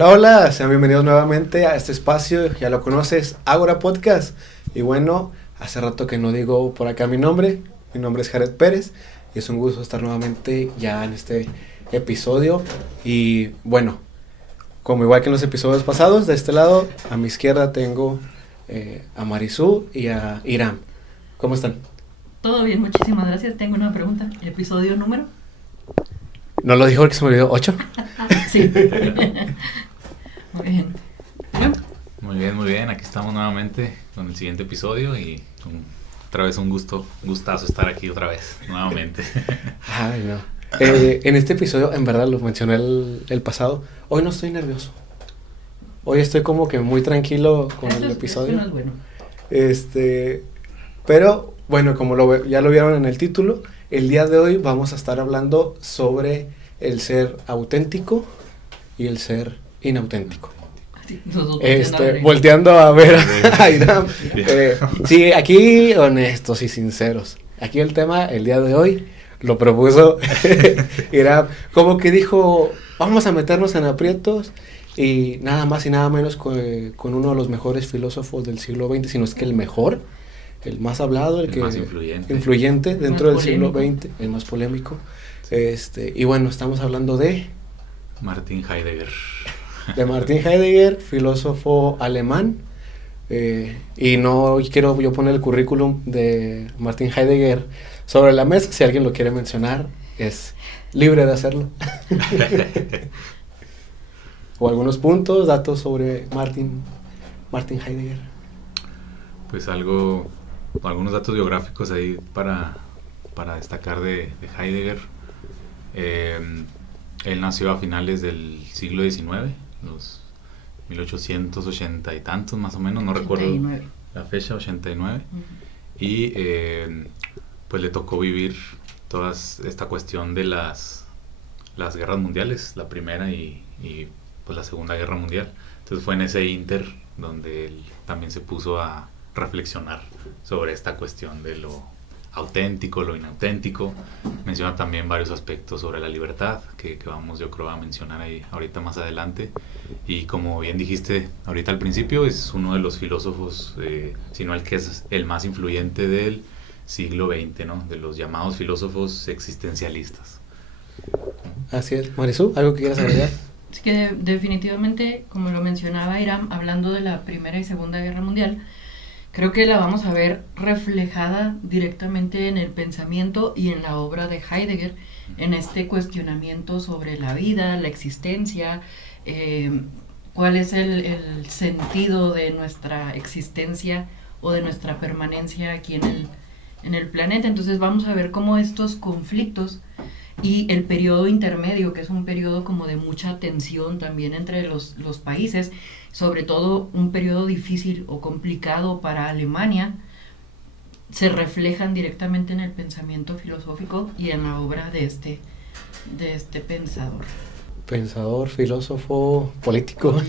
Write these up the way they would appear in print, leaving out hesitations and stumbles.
Hola, hola, sean bienvenidos nuevamente a este espacio, ya lo conoces, Ágora Podcast. Y bueno, hace rato que no digo por acá mi nombre es Jared Pérez y es un gusto estar nuevamente ya en este episodio. Y bueno, como igual que en los episodios pasados, de este lado, a mi izquierda tengo a Marisú y a Iram. ¿Cómo están? Todo bien, muchísimas gracias. Tengo una pregunta. ¿Episodio número? ¿No lo dijo porque se me olvidó? ¿8? Sí. Muy bien. Muy bien, aquí estamos nuevamente con el siguiente episodio y otra vez un gustazo estar aquí otra vez, nuevamente. Ay, no. En este episodio, en verdad, lo mencioné el pasado, hoy no estoy nervioso. Hoy estoy como que muy tranquilo con el episodio. Eso no es bueno. Pero, bueno, como ya lo vieron en el título, el día de hoy vamos a estar hablando sobre el ser auténtico y el ser inauténtico. Sí, volteando a ver a Iram. Sí, aquí honestos y sinceros. Aquí el tema, el día de hoy, lo propuso Iram. Como que dijo, vamos a meternos en aprietos y nada más y nada menos con uno de los mejores filósofos del siglo XX, si no es que el mejor, el más hablado, el que más influyente dentro del siglo polémico. XX, el más polémico. Y bueno, estamos hablando de Martin Heidegger. De Martin Heidegger, filósofo alemán. Y no quiero yo poner el currículum de Martin Heidegger sobre la mesa. Si alguien lo quiere mencionar, es libre de hacerlo. O algunos puntos, datos sobre Martin Heidegger. Pues algunos datos biográficos ahí para destacar de Heidegger. Él nació a finales del siglo XIX, los 1880 y tantos más o menos, no 89. recuerdo la fecha, 89. Y pues le tocó vivir toda esta cuestión de las guerras mundiales, la primera y pues la segunda guerra mundial. Entonces fue en ese inter donde él también se puso a reflexionar sobre esta cuestión de lo auténtico, lo inauténtico. Menciona también varios aspectos sobre la libertad que vamos, yo creo, a mencionar ahí ahorita más adelante. Y como bien dijiste ahorita al principio, es uno de los filósofos, sino el que es el más influyente del siglo XX, ¿no? De los llamados filósofos existencialistas. Así es. Marisú, ¿algo que quieras agregar? Es que definitivamente, como lo mencionaba Iram, hablando de la Primera y Segunda Guerra Mundial, creo que la vamos a ver reflejada directamente en el pensamiento y en la obra de Heidegger, en este cuestionamiento sobre la vida, la existencia, cuál es el sentido de nuestra existencia o de nuestra permanencia aquí en el planeta. Entonces vamos a ver cómo estos conflictos y el periodo intermedio, que es un periodo como de mucha tensión también entre los países, sobre todo un periodo difícil o complicado para Alemania, se reflejan directamente en el pensamiento filosófico y en la obra de este pensador. Pensador, filósofo, político.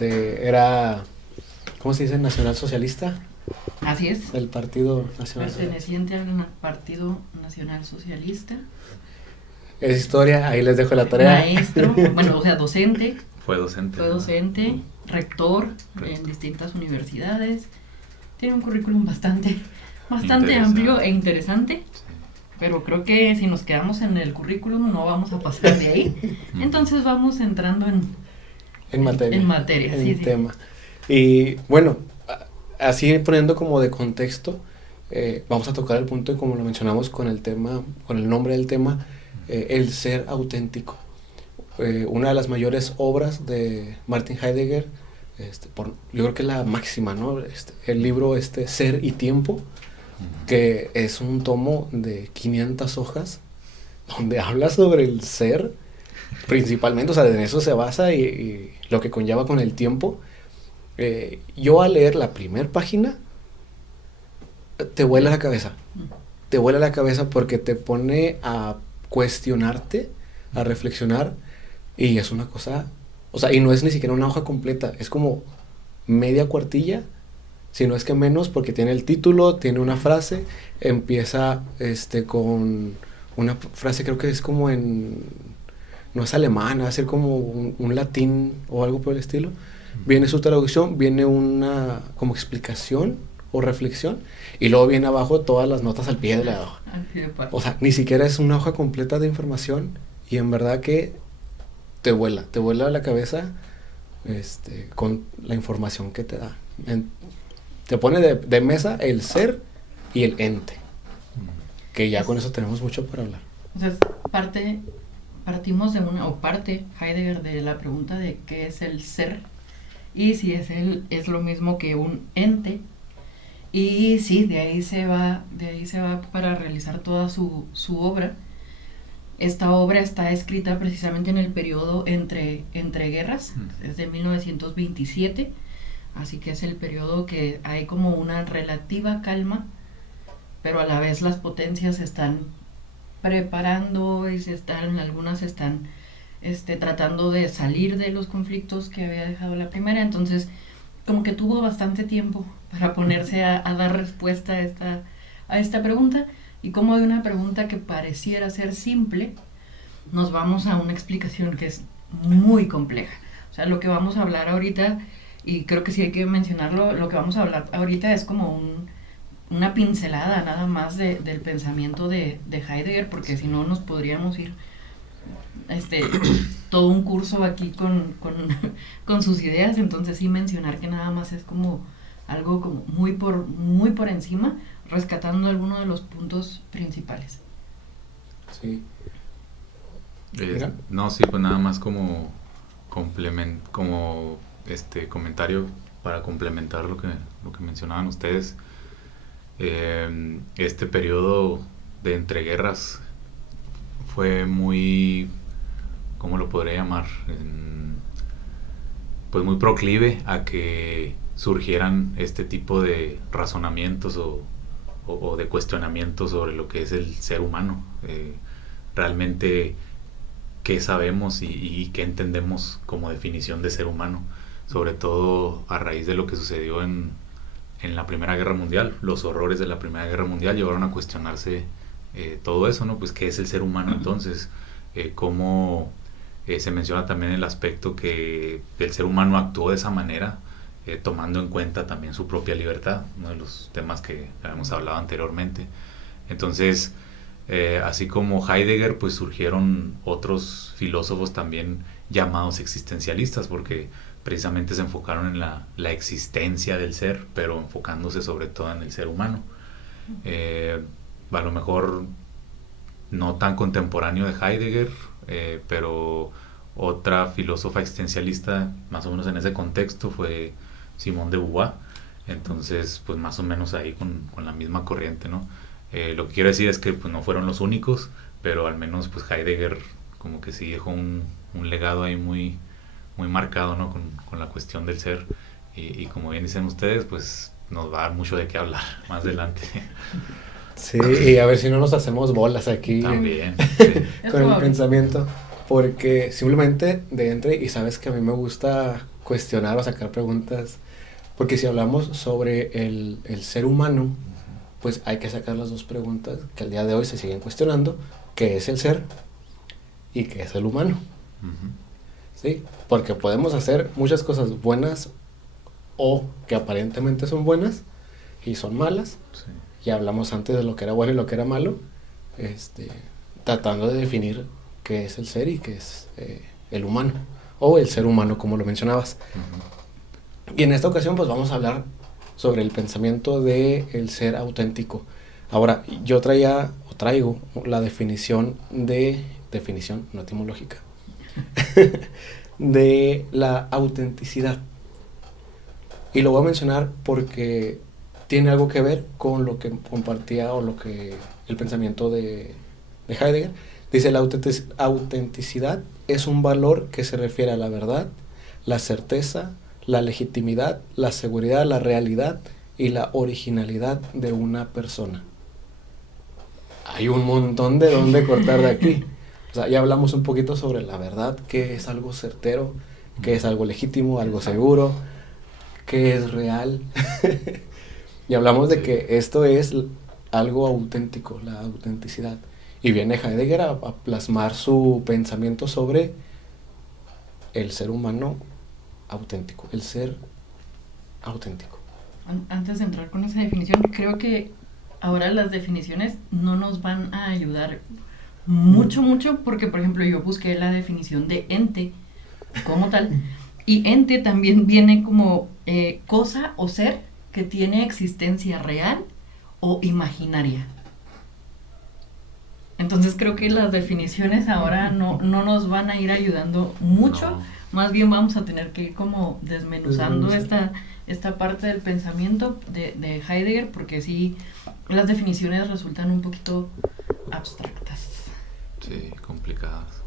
Era, ¿cómo se dice? Nacionalsocialista. Así es. El Partido Nacional. Perteneciente al Partido Nacional Socialista. Es historia, ahí les dejo la tarea. Maestro, docente. Fue docente. Rector en distintas universidades. Tiene un currículum bastante amplio e interesante. Sí. Pero creo que si nos quedamos en el currículum no vamos a pasar de ahí. Entonces vamos entrando en materia. En tema. Y bueno, así poniendo como de contexto, vamos a tocar el punto, como lo mencionamos con el nombre del tema, el ser auténtico. Una de las mayores obras de Martin Heidegger, yo creo que es la máxima, ¿no? El libro Ser y Tiempo, que es un tomo de 500 hojas, donde habla sobre el ser, principalmente, o sea, en eso se basa y lo que conlleva con el tiempo. Yo al leer la primera página, te vuela la cabeza porque te pone a cuestionarte, a reflexionar, y es una cosa, o sea, y no es ni siquiera una hoja completa, es como media cuartilla, si no es que menos, porque tiene el título, tiene una frase, empieza con una frase, creo que es como no es alemán, va a ser como un latín o algo por el estilo. Viene su traducción, viene una como explicación o reflexión, y luego viene abajo todas las notas al pie de la hoja. O sea, ni siquiera es una hoja completa de información, y en verdad que te vuela la cabeza con la información que te da. Te pone de mesa el ser y el ente, que ya con eso tenemos mucho para hablar. Entonces, partimos de parte Heidegger de la pregunta de qué es el ser, y si es lo mismo que un ente, y sí, de ahí se va para realizar toda su obra. Esta obra está escrita precisamente en el periodo entre guerras, es de 1927, así que es el periodo que hay como una relativa calma, pero a la vez las potencias se están preparando y algunas están tratando de salir de los conflictos que había dejado la primera, entonces como que tuvo bastante tiempo para ponerse a dar respuesta a esta pregunta. Y como de una pregunta que pareciera ser simple, nos vamos a una explicación que es muy compleja. O sea, lo que vamos a hablar ahorita, y creo que sí hay que mencionarlo, lo que vamos a hablar ahorita es como una pincelada nada más del pensamiento de Heidegger, porque si no nos podríamos ir todo un curso aquí con sus ideas. Entonces sí mencionar que nada más es como algo como muy por encima, rescatando algunos de los puntos principales. Sí. No, sí, pues nada más como comentario para complementar lo que mencionaban ustedes. Este periodo de entreguerras fue muy, ¿cómo lo podría llamar? Pues muy proclive a que surgieran este tipo de razonamientos o de cuestionamientos sobre lo que es el ser humano. Realmente, ¿qué sabemos y qué entendemos como definición de ser humano? Sobre todo a raíz de lo que sucedió en la Primera Guerra Mundial. Los horrores de la Primera Guerra Mundial llevaron a cuestionarse todo eso, ¿no? Pues, ¿qué es el ser humano entonces? ¿Cómo se menciona también el aspecto que el ser humano actuó de esa manera, tomando en cuenta también su propia libertad, uno de los temas que habíamos hablado anteriormente? Entonces, así como Heidegger, pues surgieron otros filósofos también llamados existencialistas, porque precisamente se enfocaron en la existencia del ser, pero enfocándose sobre todo en el ser humano. A lo mejor no tan contemporáneo de Heidegger, pero otra filósofa existencialista más o menos en ese contexto fue Simone de Beauvoir. Entonces, pues más o menos ahí con la misma corriente, ¿no? Lo que quiero decir es que pues no fueron los únicos, pero al menos pues Heidegger como que sí dejó un legado ahí muy marcado, ¿no? Con la cuestión del ser, y como bien dicen ustedes, pues nos va a dar mucho de qué hablar más adelante. Sí, y a ver si no nos hacemos bolas aquí también, sí. Con el pensamiento, porque simplemente de entre, y sabes que a mí me gusta cuestionar o sacar preguntas, porque si hablamos sobre el ser humano, pues hay que sacar las dos preguntas que al día de hoy se siguen cuestionando: ¿qué es el ser y qué es el humano? Sí, porque podemos hacer muchas cosas buenas o que aparentemente son buenas y son malas. Sí. Ya hablamos antes de lo que era bueno y lo que era malo, tratando de definir qué es el ser y qué es el humano, o el ser humano, como lo mencionabas. Y en esta ocasión pues vamos a hablar sobre el pensamiento del ser auténtico. Ahora, yo traigo la definición, no etimológica, de la autenticidad. Y lo voy a mencionar porque tiene algo que ver con lo que compartía o lo que el pensamiento de Heidegger. Dice: la autenticidad es un valor que se refiere a la verdad, la certeza, la legitimidad, la seguridad, la realidad y la originalidad de una persona. Hay un montón de dónde cortar de aquí. O sea, ya hablamos un poquito sobre la verdad, qué es algo certero, qué es algo legítimo, algo seguro, qué es real. Y hablamos de que esto es algo auténtico, la autenticidad. Y viene Heidegger a plasmar su pensamiento sobre el ser humano auténtico, el ser auténtico. Antes de entrar con esa definición, creo que ahora las definiciones no nos van a ayudar mucho, porque, por ejemplo, yo busqué la definición de ente como tal, y ente también viene como cosa o ser que tiene existencia real o imaginaria. Entonces creo que las definiciones ahora no nos van a ir ayudando mucho, no. Más bien vamos a tener que ir como desmenuzando esta parte del pensamiento de Heidegger, porque sí, las definiciones resultan un poquito abstractas. Sí, complicadas.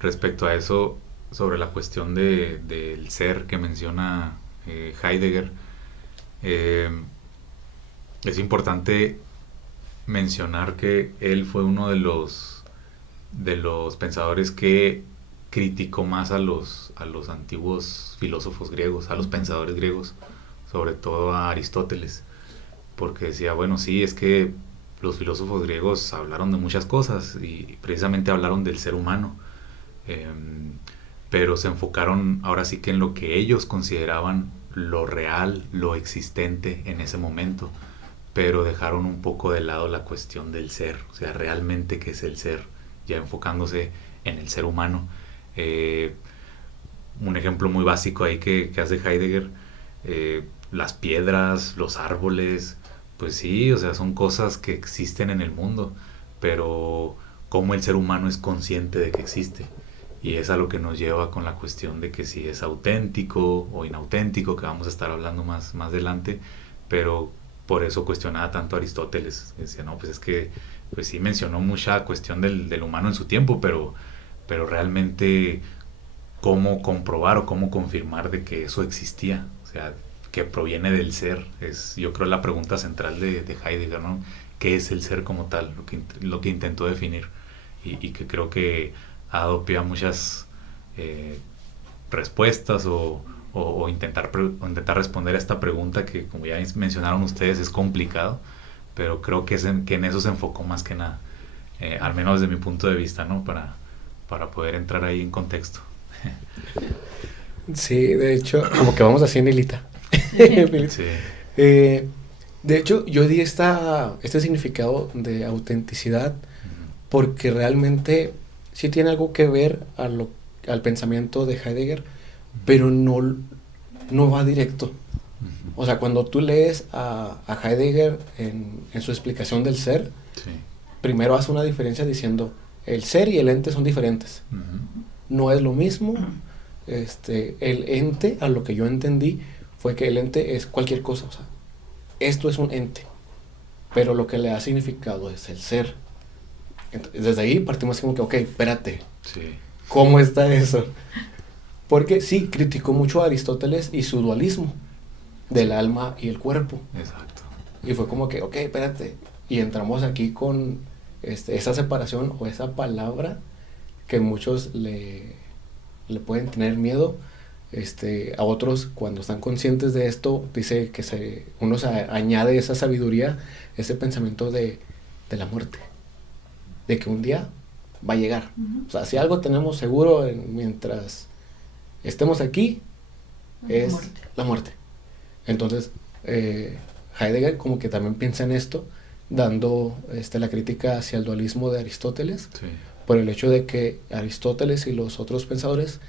Respecto a eso, sobre la cuestión del ser que menciona Heidegger, es importante mencionar que él fue uno de los pensadores que criticó más a los antiguos filósofos griegos, a los pensadores griegos, sobre todo a Aristóteles, porque decía, bueno, sí, es que los filósofos griegos hablaron de muchas cosas y precisamente hablaron del ser humano, pero se enfocaron ahora sí que en lo que ellos consideraban lo real, lo existente en ese momento, pero dejaron un poco de lado la cuestión del ser, o sea, realmente qué es el ser, ya enfocándose en el ser humano. Un ejemplo muy básico ahí que hace Heidegger, las piedras, los árboles, pues sí, o sea, son cosas que existen en el mundo, pero cómo el ser humano es consciente de que existe. Y es a lo que nos lleva con la cuestión de que si es auténtico o inauténtico, que vamos a estar hablando más adelante, pero por eso cuestionaba tanto a Aristóteles. Decía, no, pues es que pues sí mencionó mucha cuestión del humano en su tiempo, pero realmente cómo comprobar o cómo confirmar de que eso existía, o sea, que proviene del ser, es yo creo la pregunta central de Heidegger, ¿no? ¿Qué es el ser como tal? Lo que intentó definir y que creo que ha dado pie a muchas respuestas o intentar responder a esta pregunta que, como ya mencionaron ustedes, es complicado, pero creo que en eso se enfocó más que nada, al menos desde mi punto de vista, ¿no? Para poder entrar ahí en contexto. Sí, de hecho, como que vamos así en hilita. Sí. De hecho, yo di este significado de autenticidad porque realmente sí tiene algo que ver al pensamiento de Heidegger, pero no va directo. O sea, cuando tú lees a Heidegger en su explicación del ser, Sí. primero hace una diferencia diciendo el ser y el ente son diferentes. No es lo mismo. El ente, a lo que yo entendí, fue que el ente es cualquier cosa. O sea, esto es un ente, pero lo que le ha significado es el ser. Entonces, desde ahí partimos como que, ok, espérate, Sí. ¿cómo está eso? Porque sí, criticó mucho a Aristóteles y su dualismo del alma y el cuerpo. Exacto. Y fue como que, ok, espérate. Y entramos aquí con esa separación o esa palabra que muchos le pueden tener miedo. A otros, cuando están conscientes de esto, dice que uno se añade esa sabiduría, ese pensamiento de la muerte. De que un día va a llegar. O sea, si algo tenemos seguro mientras estemos aquí, es la muerte. Entonces, Heidegger como que también piensa en esto, dando la crítica hacia el dualismo de Aristóteles, Sí. por el hecho de que Aristóteles y los otros pensadores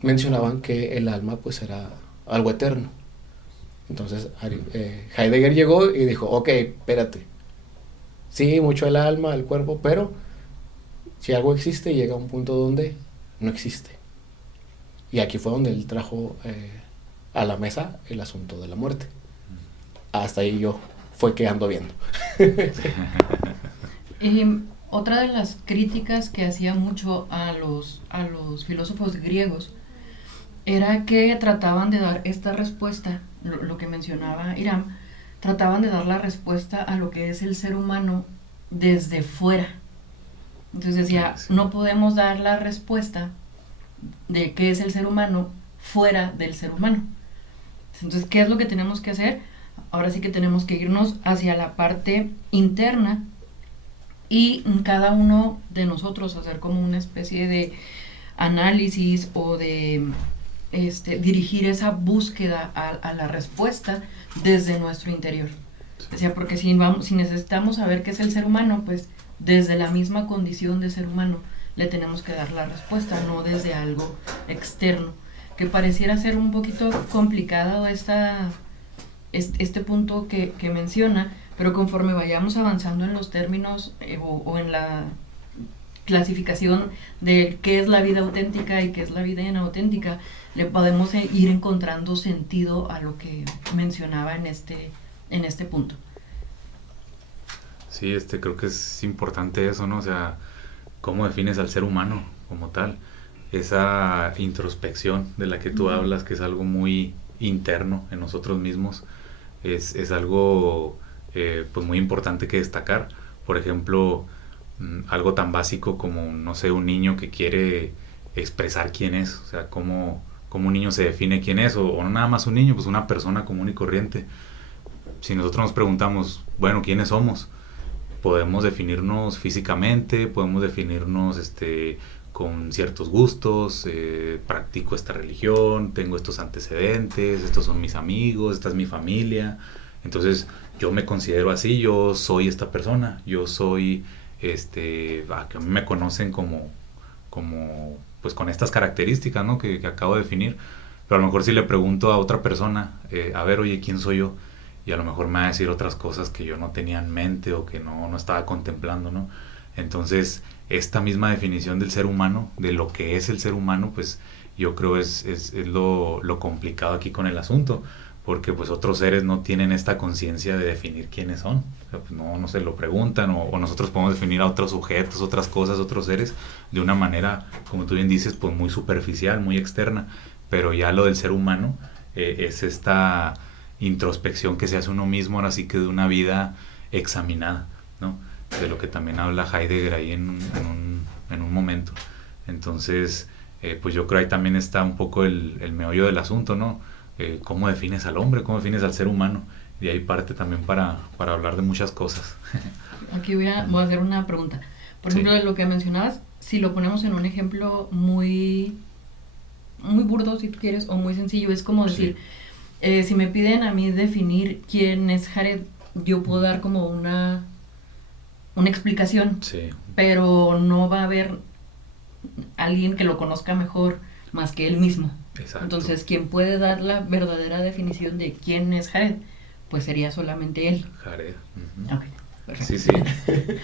mencionaban que el alma pues era algo eterno. Entonces Heidegger llegó y dijo, ok, espérate, sí, mucho el alma, el cuerpo, pero si algo existe, llega a un punto donde no existe. Y aquí fue donde él trajo a la mesa el asunto de la muerte. Hasta ahí yo fue que ando viendo. Otra de las críticas que hacía mucho a los filósofos griegos era que trataban de dar esta respuesta, lo que mencionaba Hiram, trataban de dar la respuesta a lo que es el ser humano desde fuera. Entonces decía, Sí. no podemos dar la respuesta de qué es el ser humano fuera del ser humano. Entonces, ¿qué es lo que tenemos que hacer? ahora sí que tenemos que irnos hacia la parte interna y cada uno de nosotros hacer como una especie de análisis o de dirigir esa búsqueda a la respuesta desde nuestro interior. O sea, porque si necesitamos saber qué es el ser humano, pues desde la misma condición de ser humano le tenemos que dar la respuesta, no desde algo externo. Que pareciera ser un poquito complicado este punto que menciona, pero conforme vayamos avanzando en los términos o en la clasificación de qué es la vida auténtica y qué es la vida inauténtica, le podemos ir encontrando sentido a lo que mencionaba en este punto. Sí, creo que es importante eso, ¿no? O sea, ¿cómo defines al ser humano como tal? Esa introspección de la que tú hablas, que es algo muy interno en nosotros mismos, es algo pues muy importante que destacar. Por ejemplo, algo tan básico como, no sé, un niño que quiere expresar quién es, o sea, cómo un niño se define quién es, o no nada más un niño, pues una persona común y corriente. Si nosotros nos preguntamos, bueno, ¿quiénes somos? Podemos definirnos físicamente, podemos definirnos con ciertos gustos, practico esta religión, tengo estos antecedentes, estos son mis amigos, esta es mi familia, entonces yo me considero así, yo soy esta persona, yo soy, que a mí me conocen como pues con estas características, ¿no? que acabo de definir, pero a lo mejor si le pregunto a otra persona, a ver, oye, ¿quién soy yo? Y a lo mejor me va a decir otras cosas que yo no tenía en mente o que no estaba contemplando, ¿no? Entonces, esta misma definición del ser humano, de lo que es el ser humano, pues yo creo es lo complicado aquí con el asunto, porque pues otros seres no tienen esta conciencia de definir quiénes son, o sea, pues no se lo preguntan, o nosotros podemos definir a otros sujetos, otras cosas, otros seres, de una manera, como tú bien dices, pues muy superficial, muy externa, pero ya lo del ser humano es esta introspección que se hace uno mismo, ahora sí que de una vida examinada, ¿no? De lo que también habla Heidegger ahí en un momento. Entonces, pues yo creo ahí también está un poco el meollo del asunto, ¿no? ¿Cómo defines al hombre? ¿Cómo defines al ser humano? Y ahí parte también para hablar de muchas cosas. Aquí voy a hacer una pregunta. Por ejemplo, de lo que mencionabas, si lo ponemos en un ejemplo muy burdo, si tú quieres, o muy sencillo, es como decir, si me piden a mí definir quién es Jared, yo puedo dar como una explicación, pero no va a haber alguien que lo conozca mejor más que él mismo. Exacto. Entonces, quien puede dar la verdadera definición de quién es Jared, pues sería solamente él. Jared. Okay, perfecto. Sí,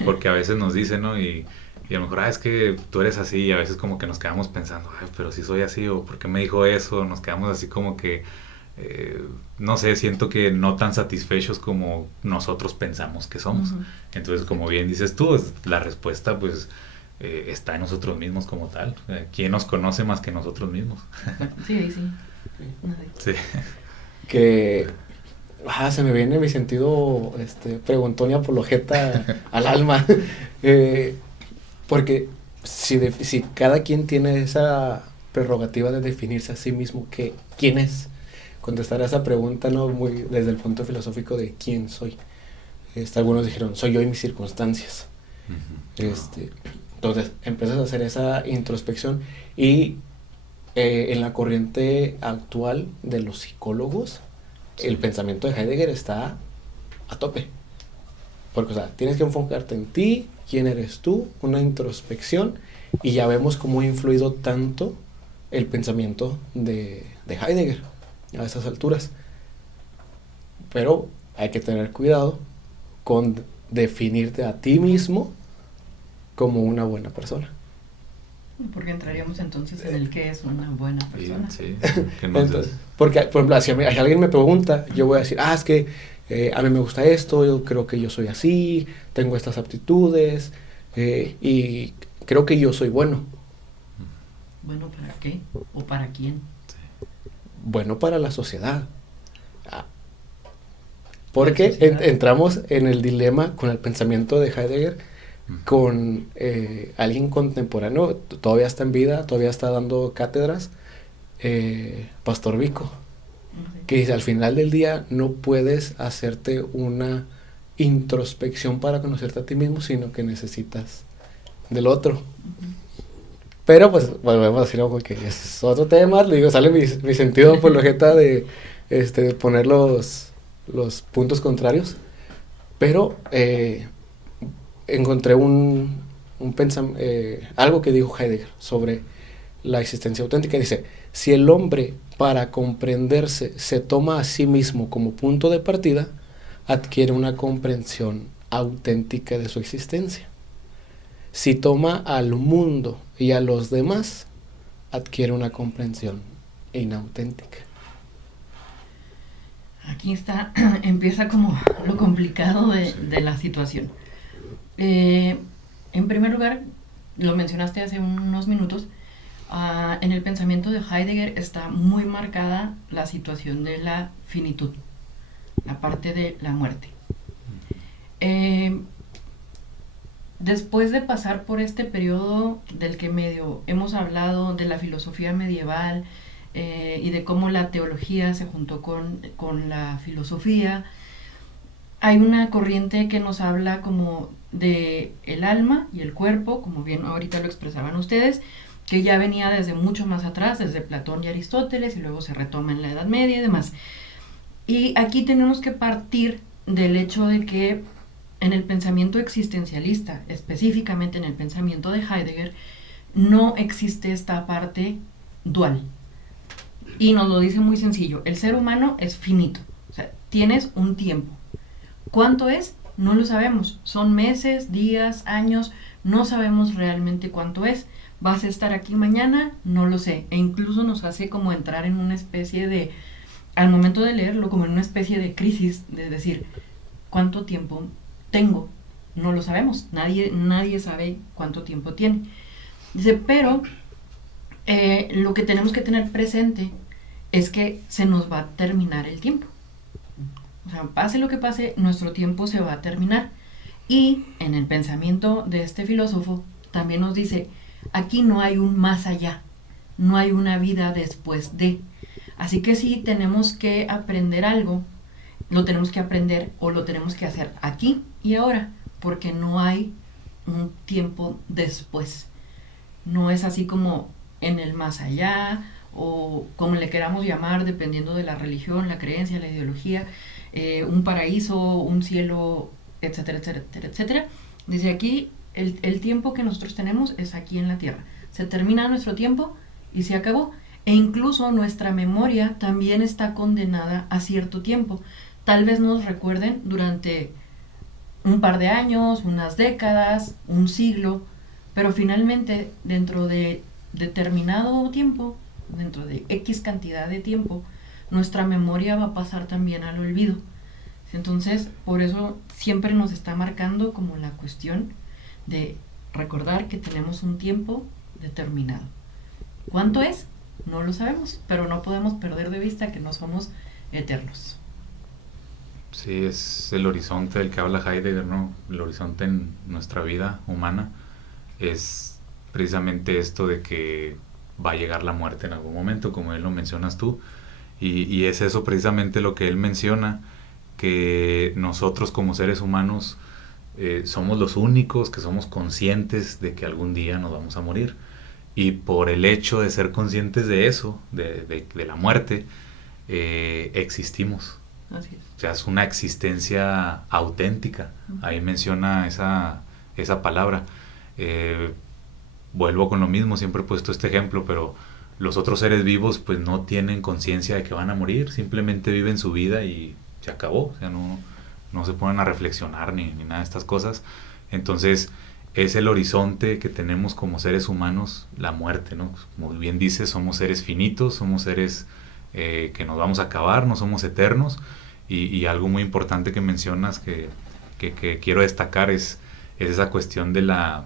porque a veces nos dicen, ¿no? Y a lo mejor, es que tú eres así, y a veces como que nos quedamos pensando, pero si soy así, o ¿por qué me dijo eso? Nos quedamos así como que no sé, siento que no tan satisfechos como nosotros pensamos que somos. Entonces, como bien dices tú, la respuesta pues está en nosotros mismos como tal. ¿Quién nos conoce más que nosotros mismos? Sí. Que se me viene mi sentido preguntón y apologeta al alma. Porque si cada quien tiene esa prerrogativa de definirse a sí mismo, ¿quién es? Contestar a esa pregunta, ¿no? Muy desde el punto filosófico de quién soy. Algunos dijeron, soy yo y mis circunstancias. Entonces empiezas a hacer esa introspección y en la corriente actual de los psicólogos, el pensamiento de Heidegger está a tope. Porque, o sea, tienes que enfocarte en ti, quién eres tú, una introspección, y ya vemos cómo ha influido tanto el pensamiento de Heidegger a esas alturas. Pero hay que tener cuidado con definirte a ti mismo como una buena persona. Porque entraríamos entonces en el que es una buena persona. Sí. Entonces, porque, por ejemplo, si alguien me pregunta, yo voy a decir, es que a mí me gusta esto, yo creo que yo soy así, tengo estas aptitudes, y creo que yo soy bueno. ¿Bueno para qué? ¿O para quién? Bueno para la sociedad. Porque entramos en el dilema con el pensamiento de Heidegger, con alguien contemporáneo, todavía está en vida, todavía está dando cátedras, Pastor Vico. que dice, al final del día no puedes hacerte una introspección para conocerte a ti mismo, sino que necesitas del otro. Pero pues volvemos a decir algo que es otro tema, le digo, sale mi sentido por la jeta de poner los puntos contrarios, pero encontré algo que dijo Heidegger sobre la existencia auténtica. Dice, si el hombre para comprenderse se toma a sí mismo como punto de partida, adquiere una comprensión auténtica de su existencia. Si toma al mundo y a los demás, adquiere una comprensión inauténtica. Aquí empieza como lo complicado de la situación. En primer lugar, lo mencionaste hace unos minutos, en el pensamiento de Heidegger está muy marcada la situación de la finitud, la parte de la muerte. Después de pasar por este periodo del que medio hemos hablado, de la filosofía medieval y de cómo la teología se juntó con la filosofía, hay una corriente que nos habla como de el alma y el cuerpo, como bien ahorita lo expresaban ustedes, que ya venía desde mucho más atrás, desde Platón y Aristóteles, y luego se retoma en la Edad Media y demás. Y aquí tenemos que partir del hecho de que en el pensamiento existencialista, específicamente en el pensamiento de Heidegger, no existe esta parte dual. Y nos lo dice muy sencillo, el ser humano es finito, o sea, tienes un tiempo. ¿Cuánto es? No lo sabemos, son meses, días, años, no sabemos realmente cuánto es. ¿Vas a estar aquí mañana? No lo sé. E incluso nos hace como entrar en una especie de, al momento de leerlo, como en una especie de crisis, de decir, ¿cuánto tiempo tengo? No lo sabemos. Nadie sabe cuánto tiempo tiene. Dice, pero lo que tenemos que tener presente es que se nos va a terminar el tiempo. O sea, pase lo que pase, nuestro tiempo se va a terminar. Y en el pensamiento de este filósofo también nos dice, aquí no hay un más allá, no hay una vida después de. Así que si tenemos que aprender algo, lo tenemos que aprender o lo tenemos que hacer aquí y ahora, porque no hay un tiempo después. No es así como en el más allá o como le queramos llamar, dependiendo de la religión, la creencia, la ideología, un paraíso, un cielo, etcétera, etcétera, etcétera. Dice aquí, el tiempo que nosotros tenemos es aquí en la Tierra. Se termina nuestro tiempo y se acabó. E incluso nuestra memoria también está condenada a cierto tiempo. Tal vez nos recuerden durante un par de años, unas décadas, un siglo, pero finalmente dentro de determinado tiempo, dentro de X cantidad de tiempo, nuestra memoria va a pasar también al olvido. Entonces, por eso siempre nos está marcando como la cuestión de recordar que tenemos un tiempo determinado. ¿Cuánto es? No lo sabemos, pero no podemos perder de vista que no somos eternos. Sí, es el horizonte del que habla Heidegger, ¿no? El horizonte en nuestra vida humana es precisamente esto de que va a llegar la muerte en algún momento, como él lo mencionas tú, y es eso precisamente lo que él menciona, que nosotros como seres humanos somos los únicos que somos conscientes de que algún día nos vamos a morir, y por el hecho de ser conscientes de eso, de la muerte, existimos. Así es. O sea, es una existencia auténtica. Ahí menciona esa palabra. Vuelvo con lo mismo, siempre he puesto este ejemplo, pero los otros seres vivos pues no tienen conciencia de que van a morir, simplemente viven su vida y se acabó. O sea, no se ponen a reflexionar ni nada de estas cosas. Entonces, es el horizonte que tenemos como seres humanos, la muerte, ¿no? Como bien dice, somos seres finitos, somos seres que nos vamos a acabar, no somos eternos. Y algo muy importante que mencionas que quiero destacar es esa cuestión de la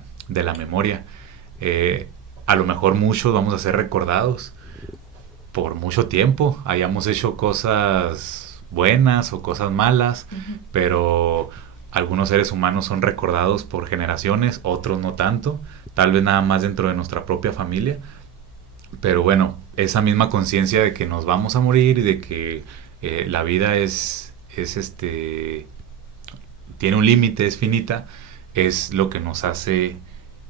memoria. A lo mejor muchos vamos a ser recordados por mucho tiempo, hayamos hecho cosas buenas o cosas malas, pero algunos seres humanos son recordados por generaciones, otros no tanto, tal vez nada más dentro de nuestra propia familia, Pero bueno, esa misma conciencia de que nos vamos a morir y de que la vida tiene un límite, es finita, es lo que nos hace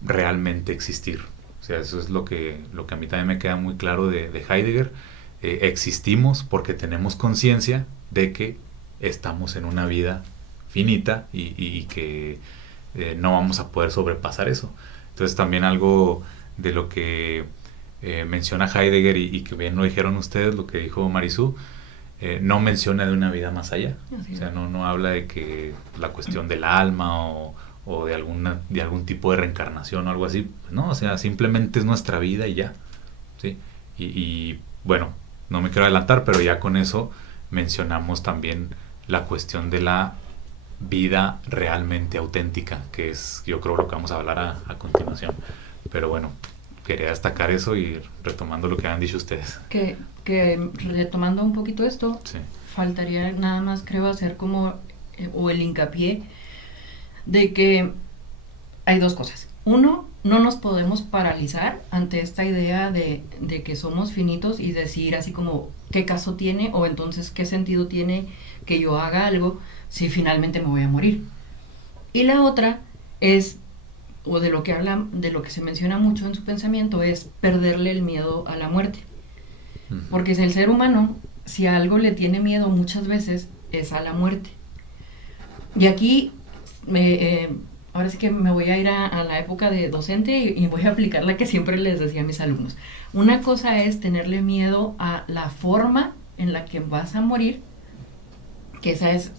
realmente existir. O sea, eso es lo que a mí también me queda muy claro de Heidegger. Existimos porque tenemos conciencia de que estamos en una vida finita y que no vamos a poder sobrepasar eso. Entonces también algo de lo que menciona Heidegger y que bien lo dijeron ustedes, lo que dijo Marisú, no menciona de una vida más allá. O sea, no habla de que la cuestión del alma o de algún tipo de reencarnación o algo así. No, o sea, simplemente es nuestra vida y ya. ¿Sí? Y bueno, no me quiero adelantar, pero ya con eso mencionamos también la cuestión de la vida realmente auténtica, que es, yo creo, lo que vamos a hablar a continuación. Pero bueno, quería destacar eso y retomando lo que han dicho ustedes. Que retomando un poquito esto, Sí. faltaría nada más, creo, hacer como, o el hincapié de que hay dos cosas. Uno, no nos podemos paralizar ante esta idea de que somos finitos y decir así como, ¿qué caso tiene? O entonces, ¿qué sentido tiene que yo haga algo si finalmente me voy a morir? Y la otra es, o de lo que habla, de lo que se menciona mucho en su pensamiento, es perderle el miedo a la muerte. Porque si el ser humano, si a algo le tiene miedo muchas veces, es a la muerte. Y aquí, ahora sí que me voy a ir a la época de docente y voy a aplicar la que siempre les decía a mis alumnos. Una cosa es tenerle miedo a la forma en la que vas a morir, que esa es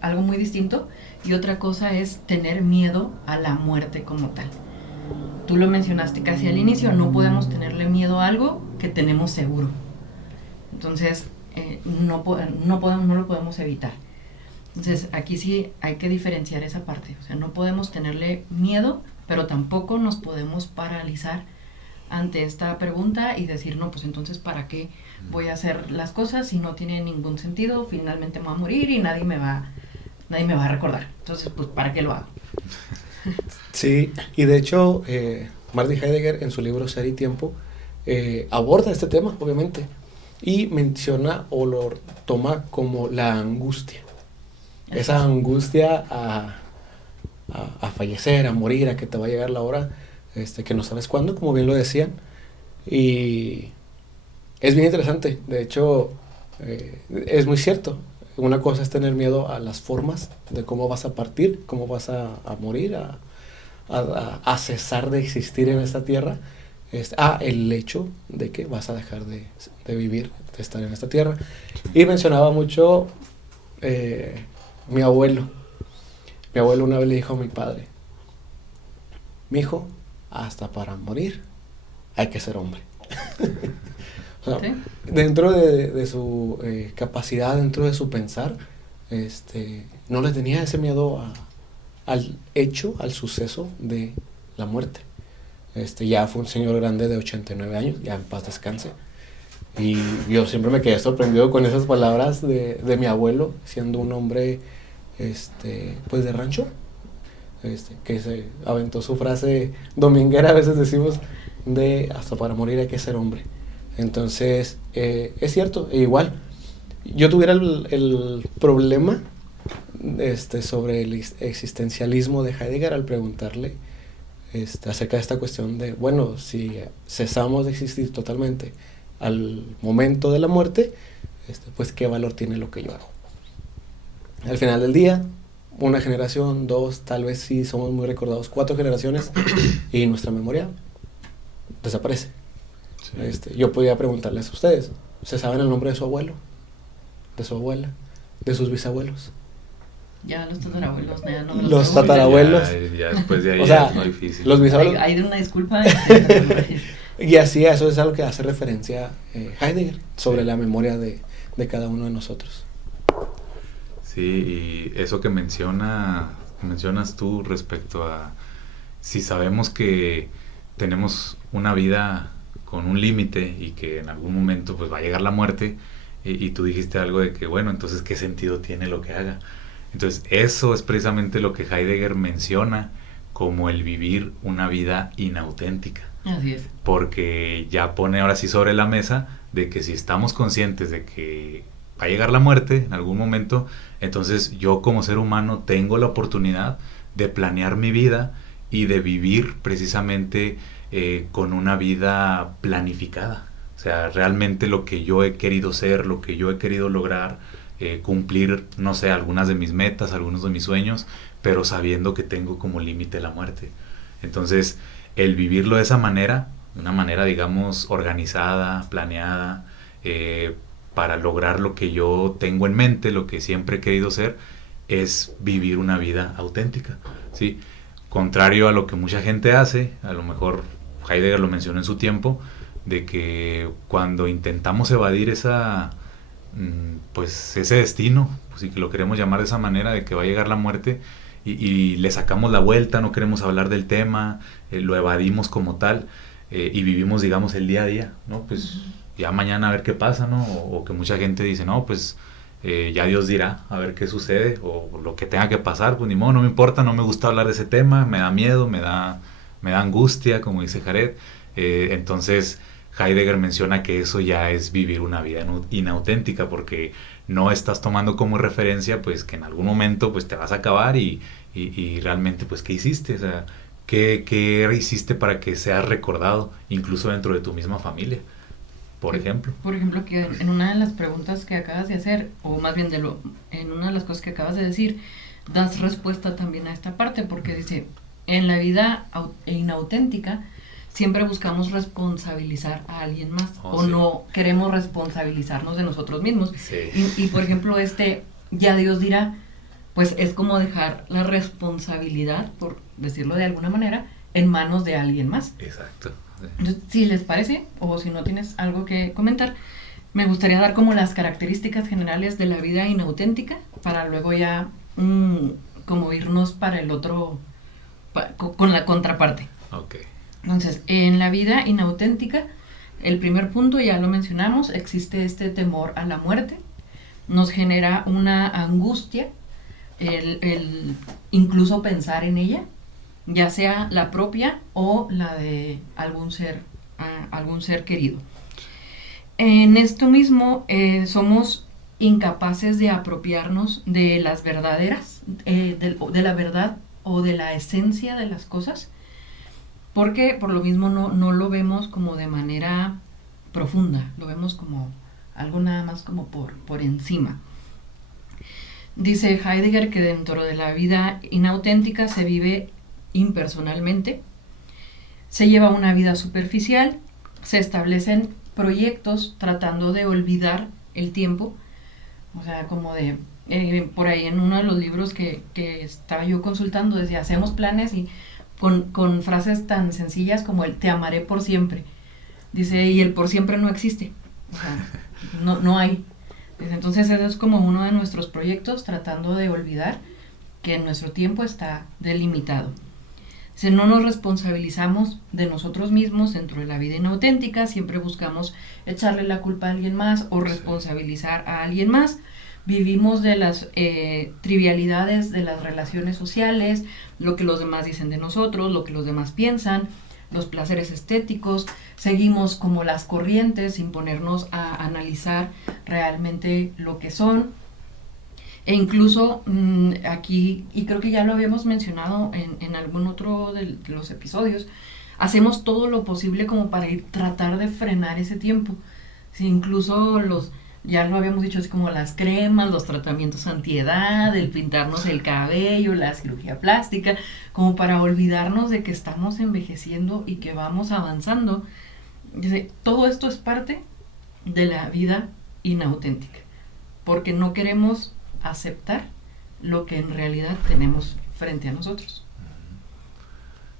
algo muy distinto, y otra cosa es tener miedo a la muerte como tal. Tú lo mencionaste casi al inicio, no podemos tenerle miedo a algo que tenemos seguro. Entonces, no lo podemos evitar. Entonces, aquí sí hay que diferenciar esa parte. O sea, no podemos tenerle miedo, pero tampoco nos podemos paralizar ante esta pregunta y decir, no, pues entonces, ¿para qué voy a hacer las cosas si no tiene ningún sentido? Finalmente me voy a morir y nadie me va a recordar. Entonces, pues, ¿para qué lo hago? Sí, y de hecho, Martin Heidegger en su libro Ser y Tiempo aborda este tema, obviamente, y menciona o lo toma como la angustia. Esa angustia a fallecer, a morir, a que te va a llegar la hora que no sabes cuándo, como bien lo decían. Y es bien interesante. De hecho, es muy cierto. Una cosa es tener miedo a las formas de cómo vas a partir, cómo vas a morir, a cesar de existir en esta tierra, el hecho de que vas a dejar de vivir, de estar en esta tierra. Y mencionaba mucho mi abuelo. Mi abuelo una vez le dijo a mi padre: mijo, hasta para morir hay que ser hombre. O sea, ¿sí? Dentro de su capacidad, dentro de su pensar, no le tenía ese miedo al hecho, al suceso de la muerte. Ya fue un señor grande de 89 años, ya en paz descanse. Y yo siempre me quedé sorprendido con esas palabras de mi abuelo, siendo un hombre pues de rancho, que se aventó su frase dominguera, a veces decimos, de hasta para morir hay que ser hombre. Entonces, es cierto, e igual, yo tuviera el problema sobre el existencialismo de Heidegger al preguntarle acerca de esta cuestión de, bueno, si cesamos de existir totalmente al momento de la muerte, pues qué valor tiene lo que yo hago. Al final del día, una generación, dos, tal vez sí somos muy recordados, 4 generaciones y nuestra memoria desaparece. Sí. Yo podía preguntarles a ustedes, ¿se saben el nombre de su abuelo? ¿De su abuela? ¿De sus bisabuelos? Ya los tatarabuelos, ya no me los tatarabuelos. Ya después de ahí o sea, es muy difícil. Los bisabuelos. Hay una disculpa. Y así, eso es algo que hace referencia Heidegger sobre la memoria de cada uno de nosotros. Sí, y eso que mencionas tú respecto a si sabemos que tenemos una vida con un límite y que en algún momento pues va a llegar la muerte, y tú dijiste algo de que bueno, entonces ¿qué sentido tiene lo que haga? Entonces eso es precisamente lo que Heidegger menciona como el vivir una vida inauténtica. Así es. Porque ya pone ahora sí sobre la mesa de que si estamos conscientes de que va a llegar la muerte en algún momento, entonces yo como ser humano tengo la oportunidad de planear mi vida y de vivir precisamente con una vida planificada. O sea, realmente lo que yo he querido ser, lo que yo he querido lograr, cumplir, no sé, algunas de mis metas, algunos de mis sueños, pero sabiendo que tengo como límite la muerte. Entonces, el vivirlo de esa manera, de una manera, digamos, organizada, planeada, para lograr lo que yo tengo en mente, lo que siempre he querido ser, es vivir una vida auténtica, ¿sí? Contrario a lo que mucha gente hace, a lo mejor Heidegger lo mencionó en su tiempo, de que cuando intentamos evadir pues ese destino, pues si lo queremos llamar de esa manera, de que va a llegar la muerte, y le sacamos la vuelta, no queremos hablar del tema, lo evadimos como tal, y vivimos, digamos, el día a día, ¿no? Pues ya mañana a ver qué pasa, ¿no? O que mucha gente dice, no, pues ya Dios dirá, a ver qué sucede, o lo que tenga que pasar, pues ni modo, no me importa, no me gusta hablar de ese tema, me da miedo, me da angustia, como dice Jared. Entonces Heidegger menciona que eso ya es vivir una vida inauténtica, porque no estás tomando como referencia pues que en algún momento pues te vas a acabar y realmente pues ¿qué hiciste? O sea, ¿qué hiciste para que seas recordado incluso dentro de tu misma familia? Por ejemplo. Por ejemplo, que en una de las preguntas que acabas de hacer, o más bien en una de las cosas que acabas de decir, das respuesta también a esta parte, porque dice, en la vida inauténtica siempre buscamos responsabilizar a alguien más, o sí, no queremos responsabilizarnos de nosotros mismos. Sí. Y por ejemplo, ya Dios dirá, pues es como dejar la responsabilidad, por decirlo de alguna manera, en manos de alguien más. Exacto. Entonces, si les parece, o si no tienes algo que comentar, me gustaría dar como las características generales de la vida inauténtica, para luego ya como irnos para el otro, con la contraparte. Ok. Entonces, en la vida inauténtica, el primer punto ya lo mencionamos, existe este temor a la muerte, nos genera una angustia, el incluso pensar en ella, ya sea la propia o la de algún ser querido. En esto mismo somos incapaces de apropiarnos de las verdaderas, de la verdad o de la esencia de las cosas, porque por lo mismo no lo vemos como de manera profunda, lo vemos como algo nada más como por encima. Dice Heidegger que dentro de la vida inauténtica se vive impersonalmente, se lleva una vida superficial, se establecen proyectos tratando de olvidar el tiempo, o sea, como de, por ahí en uno de los libros que estaba yo consultando, decía, hacemos planes y con frases tan sencillas como el te amaré por siempre, dice, y el por siempre no existe, o sea, no hay. Entonces eso es como uno de nuestros proyectos, tratando de olvidar que nuestro tiempo está delimitado. Si no nos responsabilizamos de nosotros mismos dentro de la vida inauténtica, siempre buscamos echarle la culpa a alguien más o responsabilizar a alguien más. Vivimos de las trivialidades de las relaciones sociales, lo que los demás dicen de nosotros, lo que los demás piensan, los placeres estéticos. Seguimos como las corrientes sin ponernos a analizar realmente lo que son. E incluso aquí, y creo que ya lo habíamos mencionado en algún otro de los episodios, hacemos todo lo posible como para tratar de frenar ese tiempo. Sí, incluso ya lo habíamos dicho, así como las cremas, los tratamientos antiedad, el pintarnos el cabello, la cirugía plástica, como para olvidarnos de que estamos envejeciendo y que vamos avanzando. Todo esto es parte de la vida inauténtica, porque no queremos aceptar lo que en realidad tenemos frente a nosotros.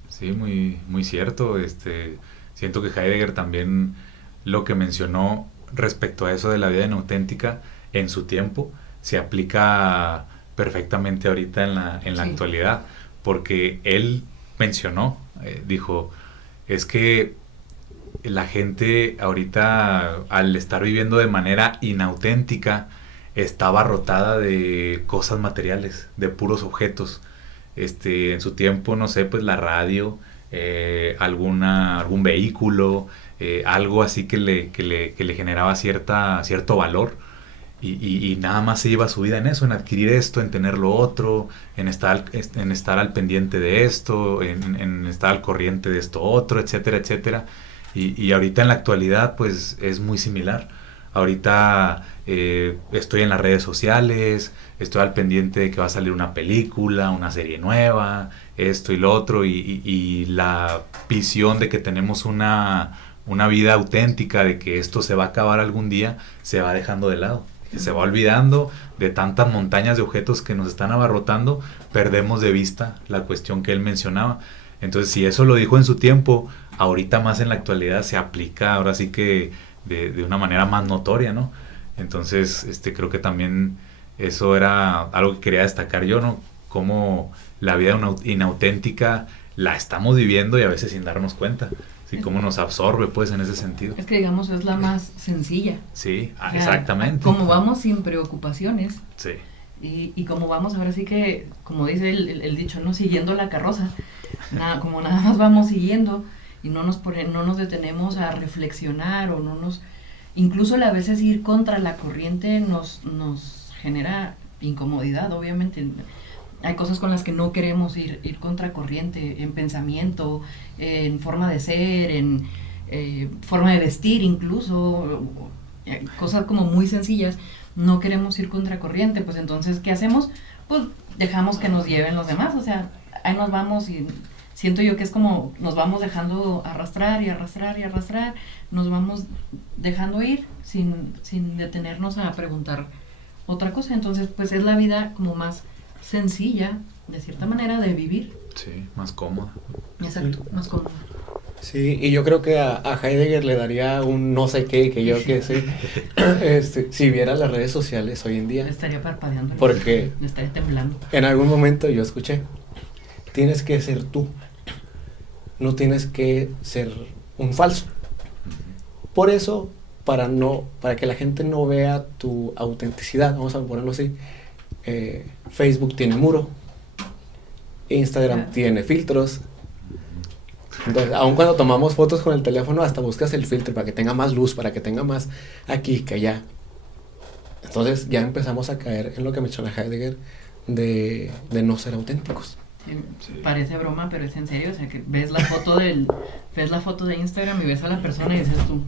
Sí, muy, muy cierto. Siento que Heidegger también lo que mencionó respecto a eso de la vida inauténtica en su tiempo se aplica perfectamente ahorita en la actualidad, porque él mencionó, dijo, es que la gente ahorita al estar viviendo de manera inauténtica está abarrotada de cosas materiales, de puros objetos. En su tiempo, no sé, pues la radio, algún vehículo, algo así que le generaba cierto valor. Y nada más se iba su vida en eso, en adquirir esto, en tener lo otro, en estar al pendiente de esto, en estar al corriente de esto otro, etcétera, etcétera. Y ahorita en la actualidad pues es muy similar. Ahorita estoy en las redes sociales, estoy al pendiente de que va a salir una película, una serie nueva, esto y lo otro, y la visión de que tenemos una vida auténtica, de que esto se va a acabar algún día, se va dejando de lado. Se va olvidando de tantas montañas de objetos que nos están abarrotando, perdemos de vista la cuestión que él mencionaba. Entonces, si eso lo dijo en su tiempo, ahorita más en la actualidad se aplica ahora sí que de una manera más notoria, ¿no? Entonces, creo que también eso era algo que quería destacar yo, ¿no? Cómo la vida inauténtica la estamos viviendo y a veces sin darnos cuenta. Sí, cómo nos absorbe, pues, en ese sentido. Es que, digamos, es la más sencilla. Sí, O sea, exactamente. como vamos sin preocupaciones. Sí. Y como vamos ahora sí que, como dice el dicho, no siguiendo la carroza, como nada más vamos siguiendo y no nos detenemos a reflexionar o incluso a veces ir contra la corriente nos genera incomodidad, obviamente. Hay cosas con las que no queremos ir contra corriente, en pensamiento, en forma de ser, en forma de vestir incluso, cosas como muy sencillas. No queremos ir contra corriente, pues entonces, ¿qué hacemos? Pues dejamos que nos lleven los demás, o sea, ahí nos vamos y siento yo que es como nos vamos dejando arrastrar y arrastrar y arrastrar, nos vamos dejando ir sin detenernos a preguntar otra cosa. Entonces, pues es la vida como más sencilla, de cierta manera, de vivir. Sí, más cómoda. Exacto, más cómoda. Sí, y yo creo que a Heidegger le daría un no sé qué, que yo qué sé, si viera las redes sociales hoy en día. Estaría parpadeando. Porque estaría temblando. En algún momento yo escuché, tienes que ser tú, no tienes que ser un falso. Por eso, para que la gente no vea tu autenticidad, vamos a ponerlo así, Facebook tiene muro, Instagram tiene filtros. Entonces, aun cuando tomamos fotos con el teléfono, hasta buscas el filtro para que tenga más luz, para que tenga más aquí que allá. Entonces ya empezamos a caer en lo que menciona Heidegger de no ser auténticos. Sí. Parece broma, pero es en serio. O sea, que ves la foto de Instagram y ves a la persona y dices tú,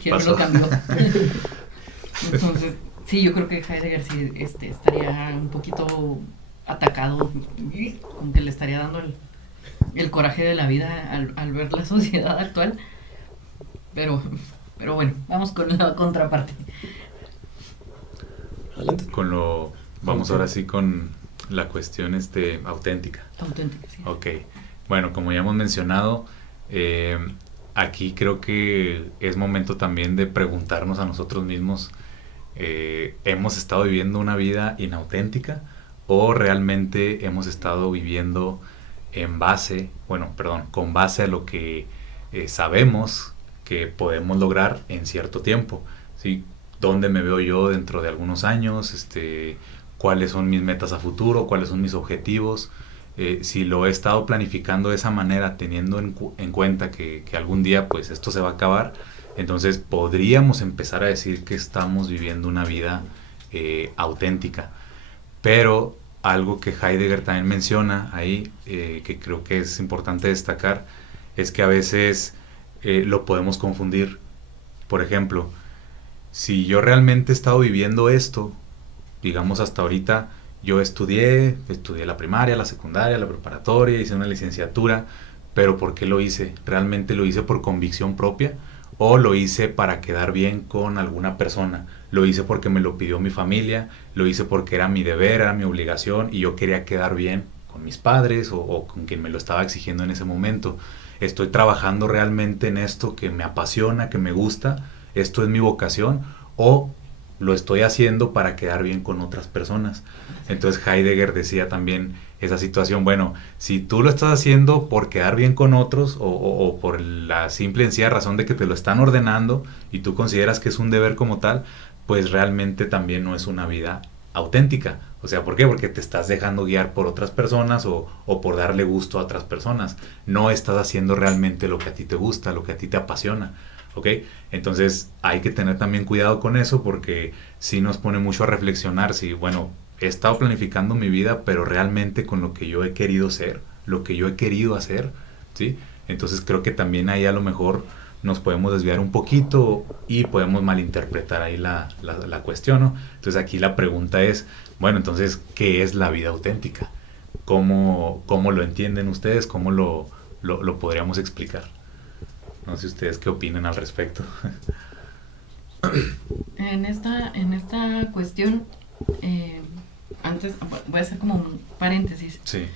¿quién lo cambió? Entonces, sí, yo creo que Heidegger sí estaría un poquito atacado, como que le estaría dando el coraje de la vida al ver la sociedad actual. Pero bueno, vamos con la contraparte. Adelante. Vamos ahora sí con la cuestión auténtica. Auténtica, sí. Ok. Bueno, como ya hemos mencionado, aquí creo que es momento también de preguntarnos a nosotros mismos, ¿hemos estado viviendo una vida inauténtica o realmente hemos estado viviendo con base a lo que sabemos que podemos lograr en cierto tiempo? ¿Sí? ¿Dónde me veo yo dentro de algunos años? ¿Cuáles son mis metas a futuro? ¿Cuáles son mis objetivos? Si lo he estado planificando de esa manera, teniendo en cuenta que algún día pues esto se va a acabar, entonces podríamos empezar a decir que estamos viviendo una vida auténtica. Pero algo que Heidegger también menciona ahí, que creo que es importante destacar, es que a veces lo podemos confundir. Por ejemplo, si yo realmente he estado viviendo esto, digamos hasta ahorita, yo estudié la primaria, la secundaria, la preparatoria, hice una licenciatura, pero ¿por qué lo hice? ¿Realmente lo hice por convicción propia? ¿O lo hice para quedar bien con alguna persona? Lo hice porque me lo pidió mi familia, lo hice porque era mi deber, era mi obligación y yo quería quedar bien con mis padres o con quien me lo estaba exigiendo en ese momento. ¿Estoy trabajando realmente en esto que me apasiona, que me gusta? ¿Esto es mi vocación? ¿O lo estoy haciendo para quedar bien con otras personas? Entonces Heidegger decía también esa situación, bueno, si tú lo estás haciendo por quedar bien con otros o por la simple y sencilla razón de que te lo están ordenando y tú consideras que es un deber como tal, pues realmente también no es una vida auténtica, O sea, ¿por qué? Porque te estás dejando guiar por otras personas o por darle gusto a otras personas. No estás haciendo realmente lo que a ti te gusta, lo que a ti te apasiona. ¿Ok? Entonces hay que tener también cuidado con eso porque sí nos pone mucho a reflexionar si, bueno, he estado planificando mi vida, pero realmente con lo que yo he querido ser, lo que yo he querido hacer, ¿sí? Entonces creo que también ahí a lo mejor nos podemos desviar un poquito y podemos malinterpretar ahí la cuestión, ¿no? Entonces aquí la pregunta es, bueno, entonces, ¿qué es la vida auténtica? ¿Cómo lo entienden ustedes? ¿Cómo lo podríamos explicar? No sé ustedes qué opinan al respecto. En esta cuestión, antes voy a hacer como un paréntesis. Sí.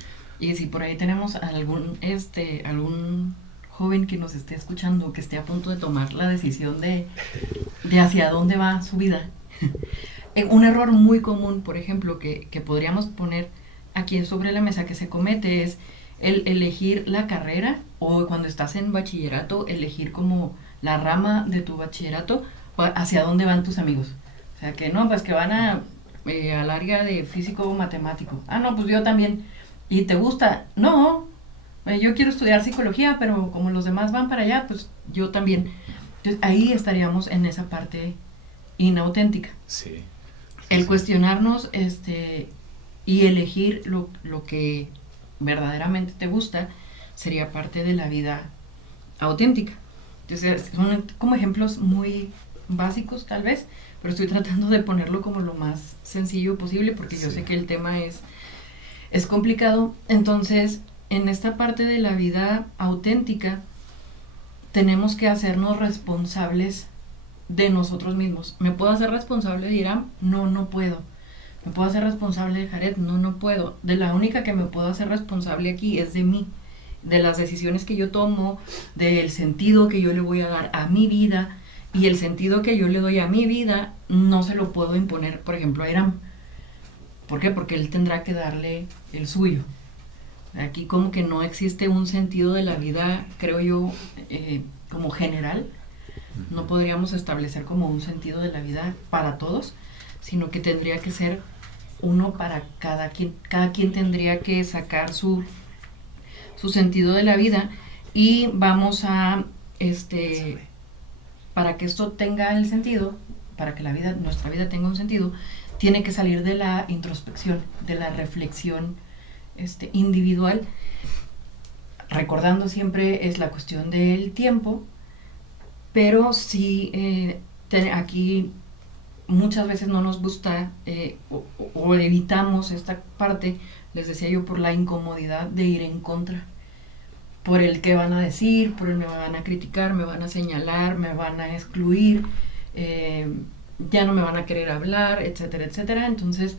Y si por ahí tenemos algún joven que nos esté escuchando, que esté a punto de tomar la decisión de hacia dónde va su vida. Un error muy común, por ejemplo, que podríamos poner aquí sobre la mesa que se comete es el elegir la carrera, o cuando estás en bachillerato, elegir como la rama de tu bachillerato hacia dónde van tus amigos. O sea, que no, pues que van al área de físico o matemático. Ah, no, pues yo también. ¿Y te gusta? No, yo quiero estudiar psicología, pero como los demás van para allá, pues yo también. Entonces ahí estaríamos en esa parte inauténtica. Sí. El cuestionarnos y elegir lo que verdaderamente te gusta sería parte de la vida auténtica. Entonces son como ejemplos muy básicos tal vez, pero estoy tratando de ponerlo como lo más sencillo posible porque yo sé que el tema es complicado. Entonces, en esta parte de la vida auténtica tenemos que hacernos responsables de nosotros mismos. ¿Me puedo hacer responsable de Iram? No, no puedo. ¿Me puedo hacer responsable de Jared? No, no puedo. De la única que me puedo hacer responsable aquí es de mí, de las decisiones que yo tomo, del sentido que yo le voy a dar a mi vida, y el sentido que yo le doy a mi vida no se lo puedo imponer, por ejemplo, a Iram. ¿Por qué? Porque él tendrá que darle el suyo. Aquí como que no existe un sentido de la vida, creo yo, como general. No podríamos establecer como un sentido de la vida para todos, sino que tendría que ser uno para cada quien. Cada quien tendría que sacar su sentido de la vida, y vamos a, para que esto tenga el sentido, para que nuestra vida tenga un sentido, tiene que salir de la introspección, de la reflexión individual, recordando siempre es la cuestión del tiempo, pero sí aquí muchas veces no nos gusta o evitamos esta parte, les decía yo, por la incomodidad de ir en contra, por el que van a decir, por el me van a criticar, me van a señalar, me van a excluir, ya no me van a querer hablar, etcétera, etcétera. Entonces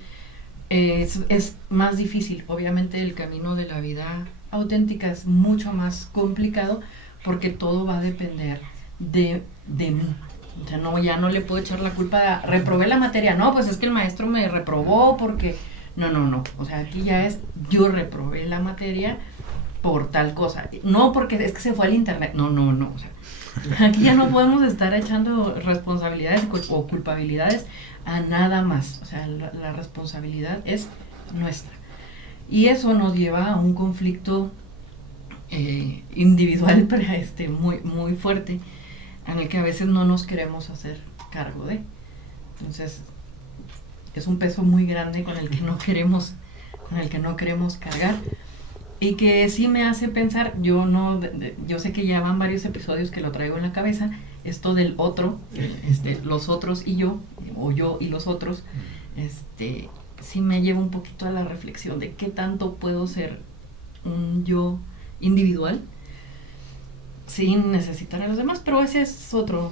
es más difícil. Obviamente el camino de la vida auténtica es mucho más complicado porque todo va a depender de mí. O sea, ya no le puedo echar la culpa a reprobé la materia. No, pues es que el maestro me reprobó porque... No. O sea, aquí ya es yo reprobé la materia por tal cosa. No porque es que se fue al internet. No. O sea, aquí ya no podemos estar echando responsabilidades o culpabilidades a nada más. O sea, la responsabilidad es nuestra. Y eso nos lleva a un conflicto individual muy, muy fuerte, en el que a veces no nos queremos hacer cargo de. Entonces, es un peso muy grande con el que no queremos cargar, y que sí me hace pensar, yo sé que ya van varios episodios que lo traigo en la cabeza, esto del otro, los otros y yo, o yo y los otros, sí me lleva un poquito a la reflexión de qué tanto puedo ser un yo individual sin necesitar a los demás, pero ese es otro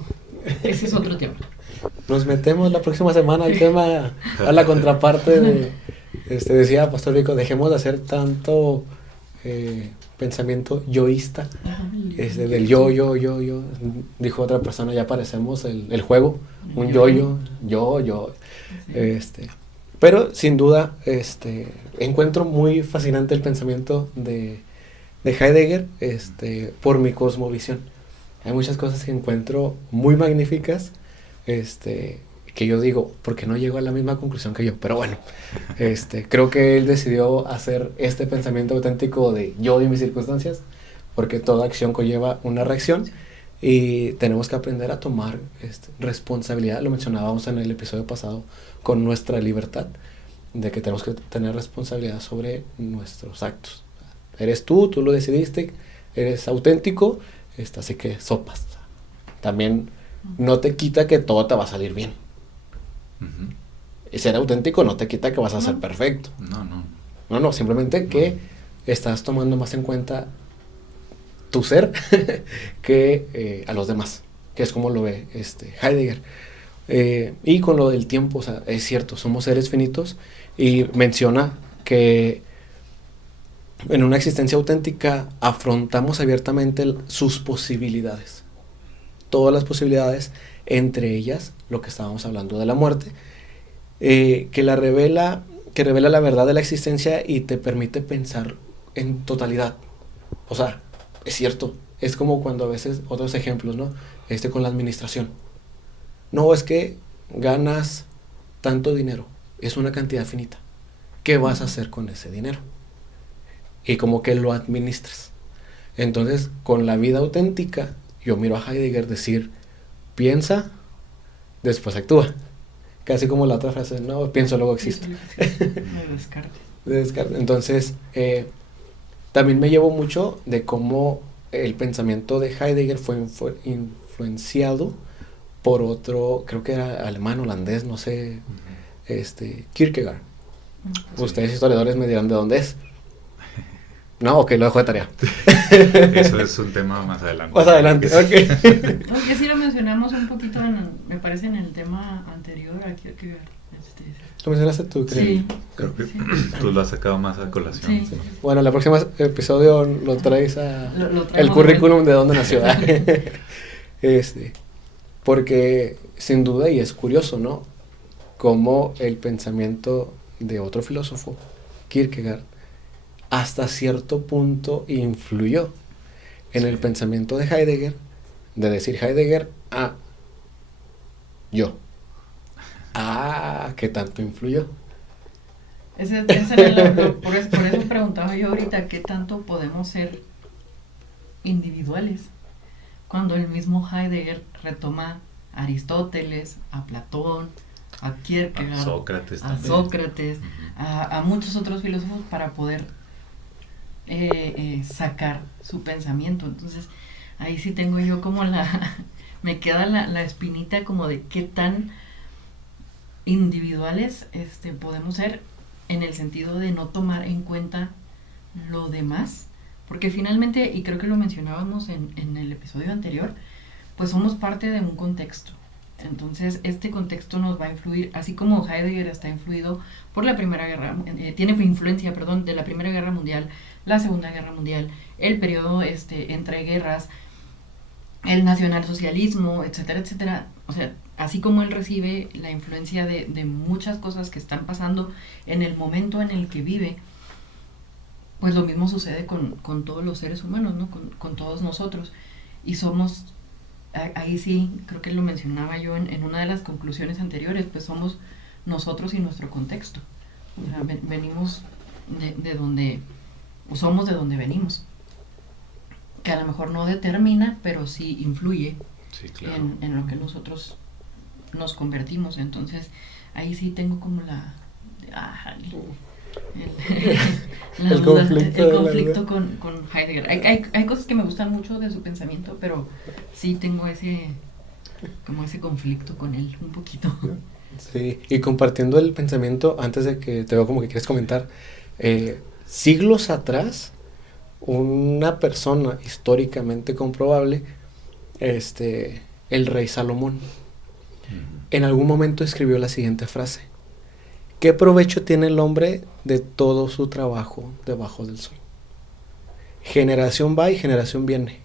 tema. Nos metemos la próxima semana al tema, a la contraparte de, decía Pastor Rico, dejemos de hacer tanto pensamiento yoísta, del yo, dijo otra persona, ya parecemos el juego, un yo, pero sin duda, encuentro muy fascinante el pensamiento de Heidegger, por mi cosmovisión. Hay muchas cosas que encuentro muy magníficas, que yo digo, ¿por qué no llego a la misma conclusión que yo? Pero bueno, creo que él decidió hacer este pensamiento auténtico de yo y mis circunstancias, porque toda acción conlleva una reacción y tenemos que aprender a tomar responsabilidad. Lo mencionábamos en el episodio pasado con nuestra libertad, de que tenemos que tener responsabilidad sobre nuestros actos. Eres tú lo decidiste, eres auténtico, así que sopas. También no te quita que todo te va a salir bien. Ujú. Y ser auténtico no te quita que vas a ser perfecto. No, simplemente que estás tomando más en cuenta tu ser que a los demás, que es como lo ve Heidegger. Y con lo del tiempo, o sea, es cierto, somos seres finitos, y menciona que en una existencia auténtica afrontamos abiertamente sus posibilidades, todas las posibilidades, entre ellas lo que estábamos hablando de la muerte, que revela la verdad de la existencia y te permite pensar en totalidad. O sea, es cierto, es como cuando a veces, otros ejemplos, ¿no? Con la administración. No, es que ganas tanto dinero, es una cantidad finita. ¿Qué vas a hacer con ese dinero? Y como que lo administras. Entonces, con la vida auténtica, yo miro a Heidegger decir, piensa, después actúa. Casi como la otra frase, no, pienso, luego existo. Me descarte. Entonces, también me llevo mucho de cómo el pensamiento de Heidegger fue influenciado por otro, creo que era alemán, holandés, no sé, Kierkegaard. Sí. Ustedes historiadores me dirán de dónde es. No, ok, lo dejo de tarea. Eso es un tema más adelante. Más adelante, ok. Aunque sí lo mencionamos un poquito, me parece, en el tema anterior a Kierkegaard. Lo mencionaste tú, creo. Sí. Creo que tú lo has sacado más a colación. Sí. Bueno, el próximo episodio lo traes el currículum de dónde nació. Porque sin duda, y es curioso, ¿no? Cómo el pensamiento de otro filósofo, Kierkegaard, hasta cierto punto influyó en el pensamiento de Heidegger, de decir Heidegger, yo. ¿Qué tanto influyó? Por eso preguntaba yo ahorita, ¿qué tanto podemos ser individuales? Cuando el mismo Heidegger retoma a Aristóteles, a Platón, a Kierkegaard, a Sócrates, a muchos otros filósofos para poder sacar su pensamiento. Entonces, ahí sí tengo yo como me queda la espinita como de qué tan individuales podemos ser, en el sentido de no tomar en cuenta lo demás, porque finalmente, y creo que lo mencionábamos en el episodio anterior, pues somos parte de un contexto. Entonces este contexto nos va a influir, así como Heidegger está influido por la Primera Guerra, tiene influencia, de la Primera Guerra Mundial, la Segunda Guerra Mundial, el periodo entre guerras, el nacionalsocialismo, etcétera, etcétera. O sea, así como él recibe la influencia de muchas cosas que están pasando en el momento en el que vive, pues lo mismo sucede con todos los seres humanos, ¿no? Con todos nosotros. Y somos, ahí sí, creo que lo mencionaba yo en una de las conclusiones anteriores, pues somos nosotros y nuestro contexto. O sea, venimos de donde, o somos de donde venimos. Que a lo mejor no determina, pero sí influye, sí, claro, en lo que nosotros nos convertimos. Entonces, ahí sí tengo como el conflicto con Heidegger. Hay cosas que me gustan mucho de su pensamiento, pero sí tengo ese conflicto con él un poquito. Sí, y compartiendo el pensamiento, antes de que te veo como que quieres comentar, siglos atrás, una persona históricamente comprobable, el rey Salomón, en algún momento escribió la siguiente frase: ¿qué provecho tiene el hombre de todo su trabajo debajo del sol? Generación va y generación viene.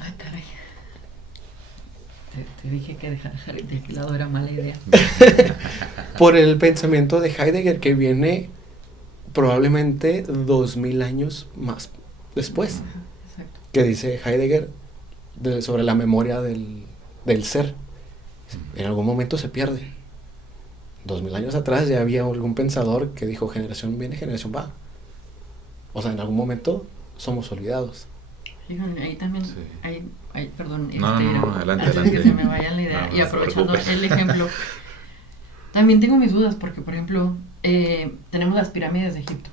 Ay, caray. Te dije que dejar de lado era mala idea. Por el pensamiento de Heidegger, que viene probablemente 2000 años más después. Exacto. Que dice Heidegger, sobre la memoria del ser. En algún momento se pierde. 2000 años atrás ya había algún pensador que dijo generación viene, generación va. O sea, en algún momento somos olvidados. Fíjate, ahí también, Sí. perdón, No, adelante, antes adelante. que se me vaya la idea, No, y no se aprovechando preocupe. el ejemplo, también tengo mis dudas, porque por ejemplo, tenemos las pirámides de Egipto.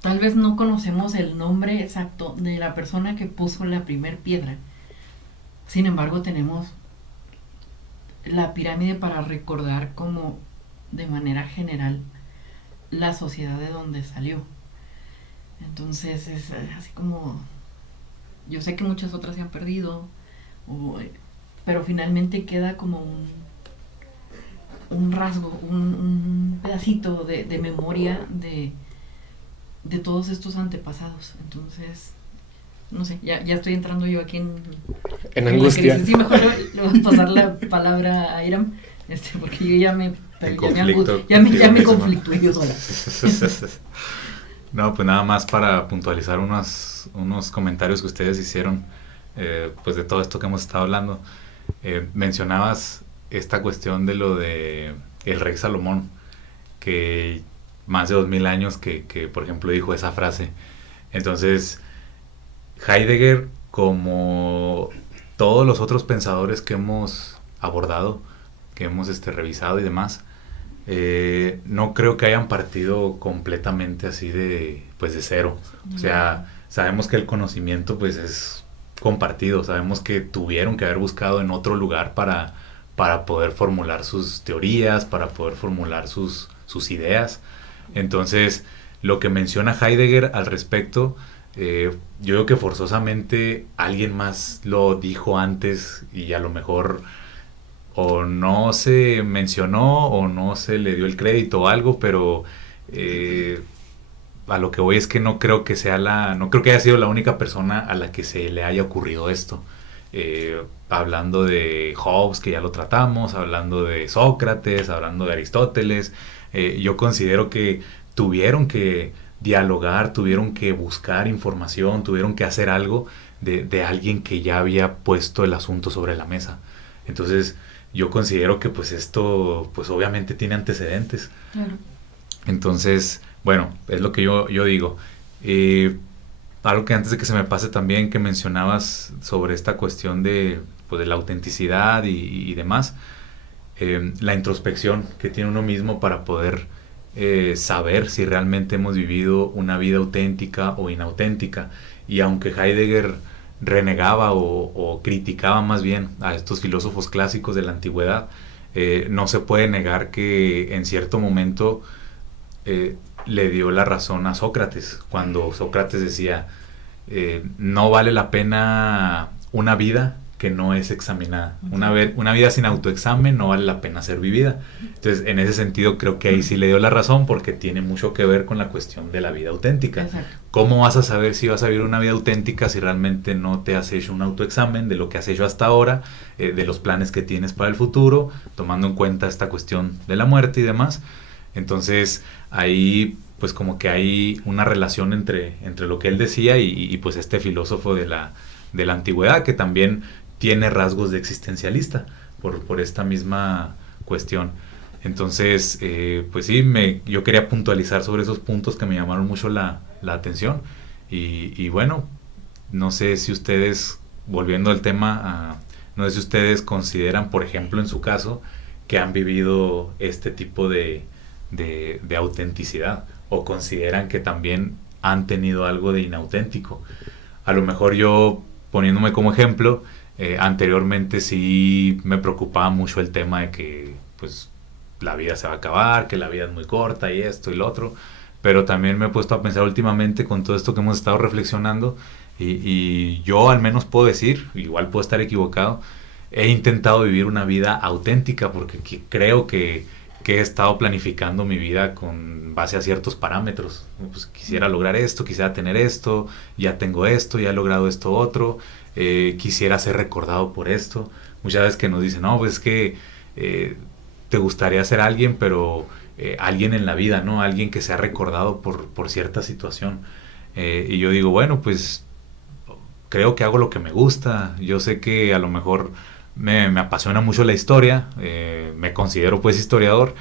Tal vez no conocemos el nombre exacto de la persona que puso la primer piedra. Sin embargo, tenemos la pirámide para recordar como de manera general la sociedad de donde salió. Entonces es así como, yo sé que muchas otras se han perdido, pero finalmente queda como un rasgo, un pedacito de memoria de todos estos antepasados. Entonces, no sé, ya estoy entrando yo aquí En la angustia. crisis. Sí, mejor le voy a pasar la palabra a Iram, porque yo ya me conflictué yo sola. No, pues nada más para puntualizar unos comentarios que ustedes hicieron, pues de todo esto que hemos estado hablando. Mencionabas esta cuestión de lo de el rey Salomón, que más de 2000 años que por ejemplo dijo esa frase. Entonces, Heidegger, como todos los otros pensadores que hemos abordado, que hemos revisado y demás, no creo que hayan partido completamente así de cero. O sea, sabemos que el conocimiento pues es compartido, sabemos que tuvieron que haber buscado en otro lugar para poder formular sus teorías, para poder formular sus ideas. Entonces, lo que menciona Heidegger al respecto, yo creo que forzosamente alguien más lo dijo antes y a lo mejor o no se mencionó o no se le dio el crédito o algo, pero a lo que voy es que no creo que haya sido la única persona a la que se le haya ocurrido esto. Hablando de Hobbes, que ya lo tratamos, hablando de Sócrates, hablando de Aristóteles, yo considero que tuvieron que dialogar, tuvieron que buscar información, tuvieron que hacer algo de alguien que ya había puesto el asunto sobre la mesa. Entonces, yo considero que pues esto pues obviamente tiene antecedentes. Claro. Entonces, bueno, es lo que yo digo. Algo que antes de que se me pase también, que mencionabas sobre esta cuestión de la autenticidad y demás, la introspección que tiene uno mismo para poder saber si realmente hemos vivido una vida auténtica o inauténtica. Y aunque Heidegger renegaba o criticaba más bien a estos filósofos clásicos de la antigüedad, no se puede negar que en cierto momento le dio la razón a Sócrates, cuando Sócrates decía, no vale la pena una vida que no es examinada. Una vida sin autoexamen no vale la pena ser vivida. Entonces, en ese sentido, creo que ahí sí le dio la razón, porque tiene mucho que ver con la cuestión de la vida auténtica. Exacto. ¿Cómo vas a saber si vas a vivir una vida auténtica si realmente no te has hecho un autoexamen de lo que has hecho hasta ahora, de los planes que tienes para el futuro, tomando en cuenta esta cuestión de la muerte y demás? Entonces, ahí pues como que hay una relación entre lo que él decía y pues este filósofo de la antigüedad, que también tiene rasgos de existencialista por esta misma cuestión. Entonces, pues sí, yo quería puntualizar sobre esos puntos que me llamaron mucho la atención. Y bueno, no sé si ustedes, volviendo al tema, no sé si ustedes consideran, por ejemplo, en su caso, que han vivido este tipo de autenticidad, o consideran que también han tenido algo de inauténtico. A lo mejor yo, poniéndome como ejemplo, anteriormente sí me preocupaba mucho el tema de que pues la vida se va a acabar, que la vida es muy corta y esto y lo otro, pero también me he puesto a pensar últimamente con todo esto que hemos estado reflexionando y yo al menos puedo decir, igual puedo estar equivocado, he intentado vivir una vida auténtica porque creo que he estado planificando mi vida con base a ciertos parámetros. Pues quisiera lograr esto, quisiera tener esto, ya tengo esto, ya he logrado esto otro, quisiera ser recordado por esto. Muchas veces que nos dicen, no, pues es que te gustaría ser alguien, pero alguien en la vida, ¿no? Alguien que sea recordado por cierta situación. Y yo digo, bueno, pues creo que hago lo que me gusta. Yo sé que a lo mejor me apasiona mucho la historia, me considero pues historiador,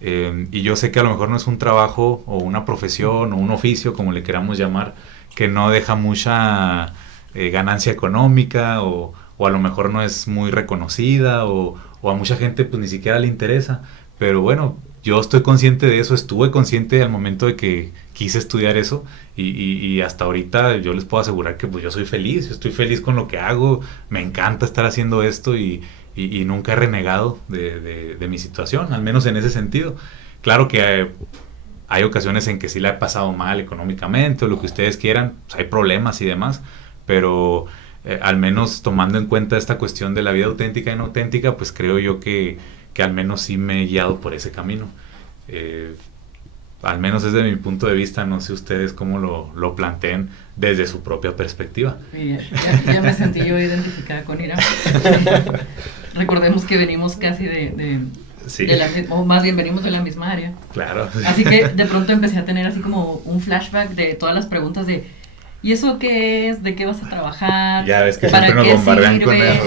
y yo sé que a lo mejor no es un trabajo o una profesión o un oficio, como le queramos llamar, que no deja mucha ganancia económica, o a lo mejor no es muy reconocida, o a mucha gente pues ni siquiera le interesa. Pero bueno, yo estoy consciente de eso, estuve consciente al momento de que quise estudiar eso, y hasta ahorita yo les puedo asegurar que pues yo soy feliz, estoy feliz con lo que hago, me encanta estar haciendo esto, y nunca he renegado de mi situación, al menos en ese sentido. Claro que hay ocasiones en que sí la he pasado mal económicamente, o lo que ustedes quieran, pues hay problemas y demás, pero al menos tomando en cuenta esta cuestión de la vida auténtica e inauténtica, pues creo yo que al menos sí me he guiado por ese camino. Al menos desde mi punto de vista, no sé ustedes cómo lo planteen desde su propia perspectiva. Ya me sentí yo identificada con Ira. Recordemos que venimos casi Sí. o más bien venimos de la misma área. Claro. Así que de pronto empecé a tener así como un flashback de todas las preguntas de ¿y eso qué es? ¿De qué vas a trabajar? Ya ves que ¿Para siempre qué nos bombardean con sirve? eso.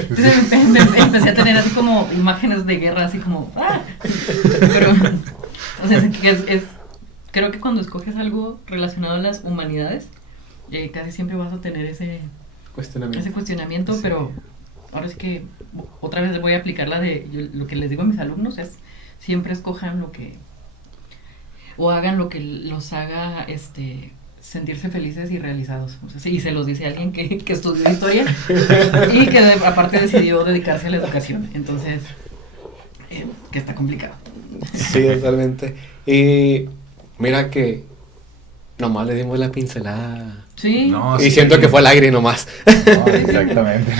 Entonces empecé a tener así como imágenes de guerra, así como Pero, o sea, creo que cuando escoges algo relacionado a las humanidades, casi siempre vas a tener ese cuestionamiento, sí. Pero ahora sí que otra vez voy a aplicar lo que les digo a mis alumnos es siempre escojan o hagan lo que los haga sentirse felices y realizados. O sea, y se los dice alguien que estudió historia y que aparte decidió dedicarse a la educación. Entonces, que está complicado. Sí, totalmente. Y mira que nomás le dimos la pincelada. Sí. No, y sí. siento que fue al aire nomás. No, exactamente.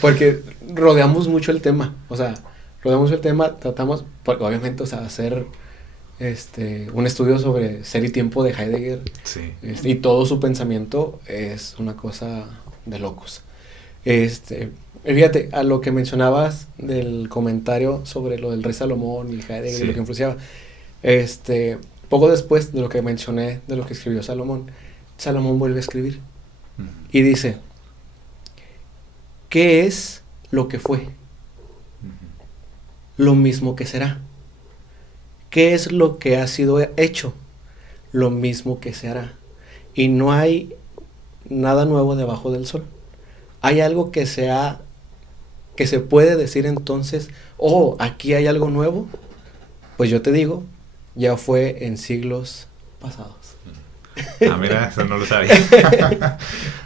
Porque rodeamos mucho el tema. O sea, tratamos, porque obviamente, o sea, hacer un estudio sobre Ser y Tiempo de Heidegger, sí. Y todo su pensamiento es una cosa de locos. Fíjate, a lo que mencionabas del comentario sobre lo del rey Salomón y Heidegger, sí, y lo que influenciaba, poco después de lo que mencioné, de lo que escribió Salomón vuelve a escribir, y dice, ¿qué es lo que fue? Lo mismo que será. ¿Qué es lo que ha sido hecho? Lo mismo que se hará. Y no hay nada nuevo debajo del sol. Hay algo que se puede decir entonces, aquí hay algo nuevo. Pues yo te digo, ya fue en siglos pasados. Mira, eso no lo sabía.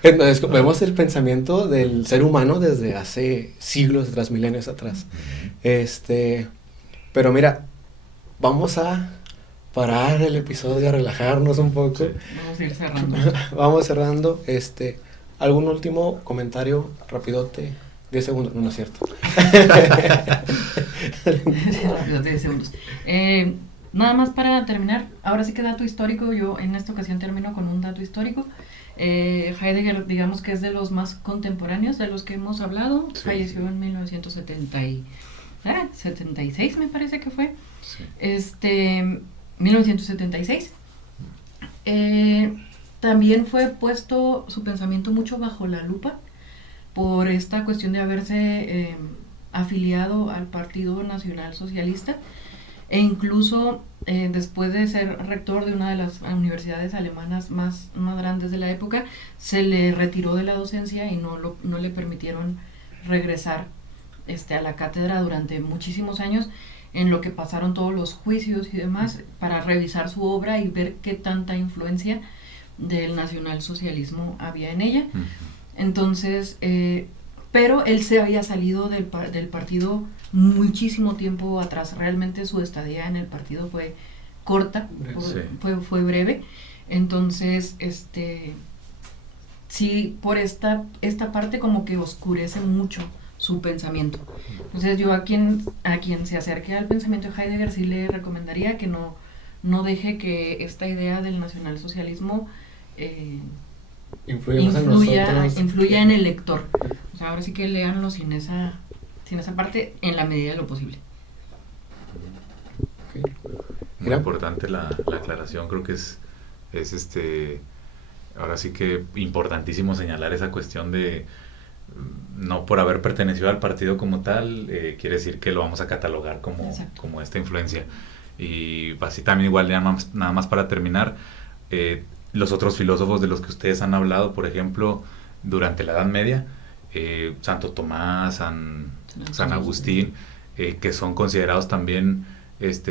Entonces vemos el pensamiento del ser humano desde hace siglos atrás, milenios atrás. Pero mira, vamos a parar el episodio, a relajarnos un poco. Sí. Vamos a ir cerrando. Vamos cerrando. ¿Algún último comentario rapidote? 10 segundos, no es cierto. Rapidote, 10 segundos. Nada más para terminar, ahora sí que dato histórico, yo en esta ocasión termino con un dato histórico. Heidegger, digamos que es de los más contemporáneos de los que hemos hablado, sí. Falleció en 1976 me parece que fue, sí. 1976. También fue puesto su pensamiento mucho bajo la lupa por esta cuestión de haberse afiliado al Partido Nacional Socialista, e incluso después de ser rector de una de las universidades alemanas más grandes de la época, se le retiró de la docencia y no le permitieron regresar a la cátedra durante muchísimos años, en lo que pasaron todos los juicios y demás para revisar su obra y ver qué tanta influencia del nacionalsocialismo había en ella. Entonces, pero él se había salido del partido muchísimo tiempo atrás. Realmente su estadía en el partido fue corta, sí. fue breve. Entonces, sí, por esta parte como que oscurece mucho su pensamiento. Entonces yo a quien se acerque al pensamiento de Heidegger sí le recomendaría que no deje que esta idea del nacionalsocialismo influya en el lector. O sea, ahora sí que léanlo sin esa parte en la medida de lo posible. Muy importante la aclaración, creo que es ahora sí que importantísimo señalar esa cuestión de no por haber pertenecido al partido como tal, quiere decir que lo vamos a catalogar como esta influencia. Y así también igual, nada más para terminar, los otros filósofos de los que ustedes han hablado, por ejemplo, durante la Edad Media, Santo Tomás, San Agustín, que son considerados también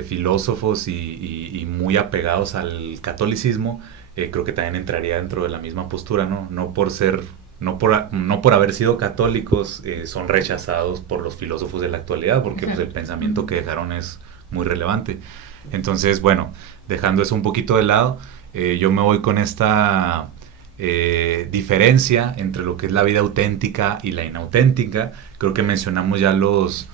filósofos y muy apegados al catolicismo, creo que también entraría dentro de la misma postura, ¿no? No por haber sido católicos son rechazados por los filósofos de la actualidad, porque pues, el pensamiento que dejaron es muy relevante. Entonces, bueno, dejando eso un poquito de lado, yo me voy con esta diferencia entre lo que es la vida auténtica y la inauténtica. Creo que mencionamos ya los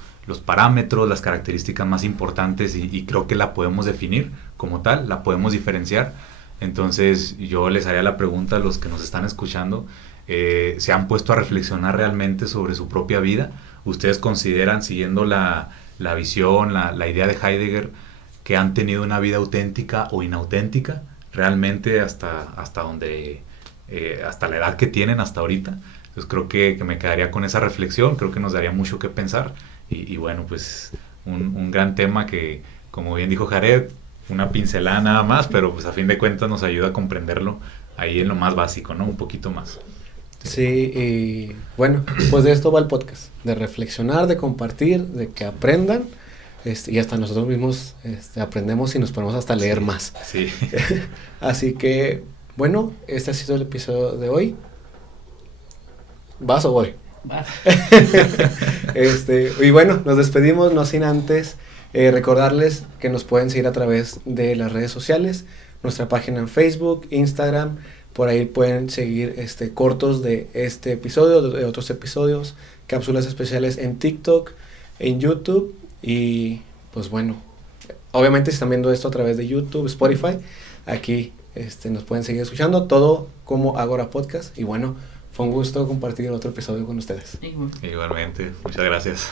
parámetros, las características más importantes y creo que la podemos definir como tal, la podemos diferenciar. Entonces yo les haría la pregunta a los que nos están escuchando, ¿se han puesto a reflexionar realmente sobre su propia vida? ¿Ustedes consideran, siguiendo la visión, la idea de Heidegger, que han tenido una vida auténtica o inauténtica realmente hasta donde, hasta la edad que tienen hasta ahorita? Entonces creo que me quedaría con esa reflexión, creo que nos daría mucho que pensar y bueno, pues un gran tema que, como bien dijo Jared, una pincelada nada más, pero pues a fin de cuentas nos ayuda a comprenderlo ahí en lo más básico, ¿no? Un poquito más. Sí, y bueno, pues de esto va el podcast, de reflexionar, de compartir, de que aprendan, y hasta nosotros mismos aprendemos y nos ponemos hasta a leer más. Sí. Así que, bueno, este ha sido el episodio de hoy. ¿Vas o voy? Vas. Y bueno, nos despedimos, no sin antes recordarles que nos pueden seguir a través de las redes sociales, nuestra página en Facebook, Instagram. Por ahí pueden seguir cortos de este episodio, de otros episodios, cápsulas especiales en TikTok, en YouTube. Y pues bueno, obviamente si están viendo esto a través de YouTube, Spotify, aquí nos pueden seguir escuchando, todo como Agora Podcast. Y bueno, fue un gusto compartir otro episodio con ustedes. Igualmente, muchas gracias.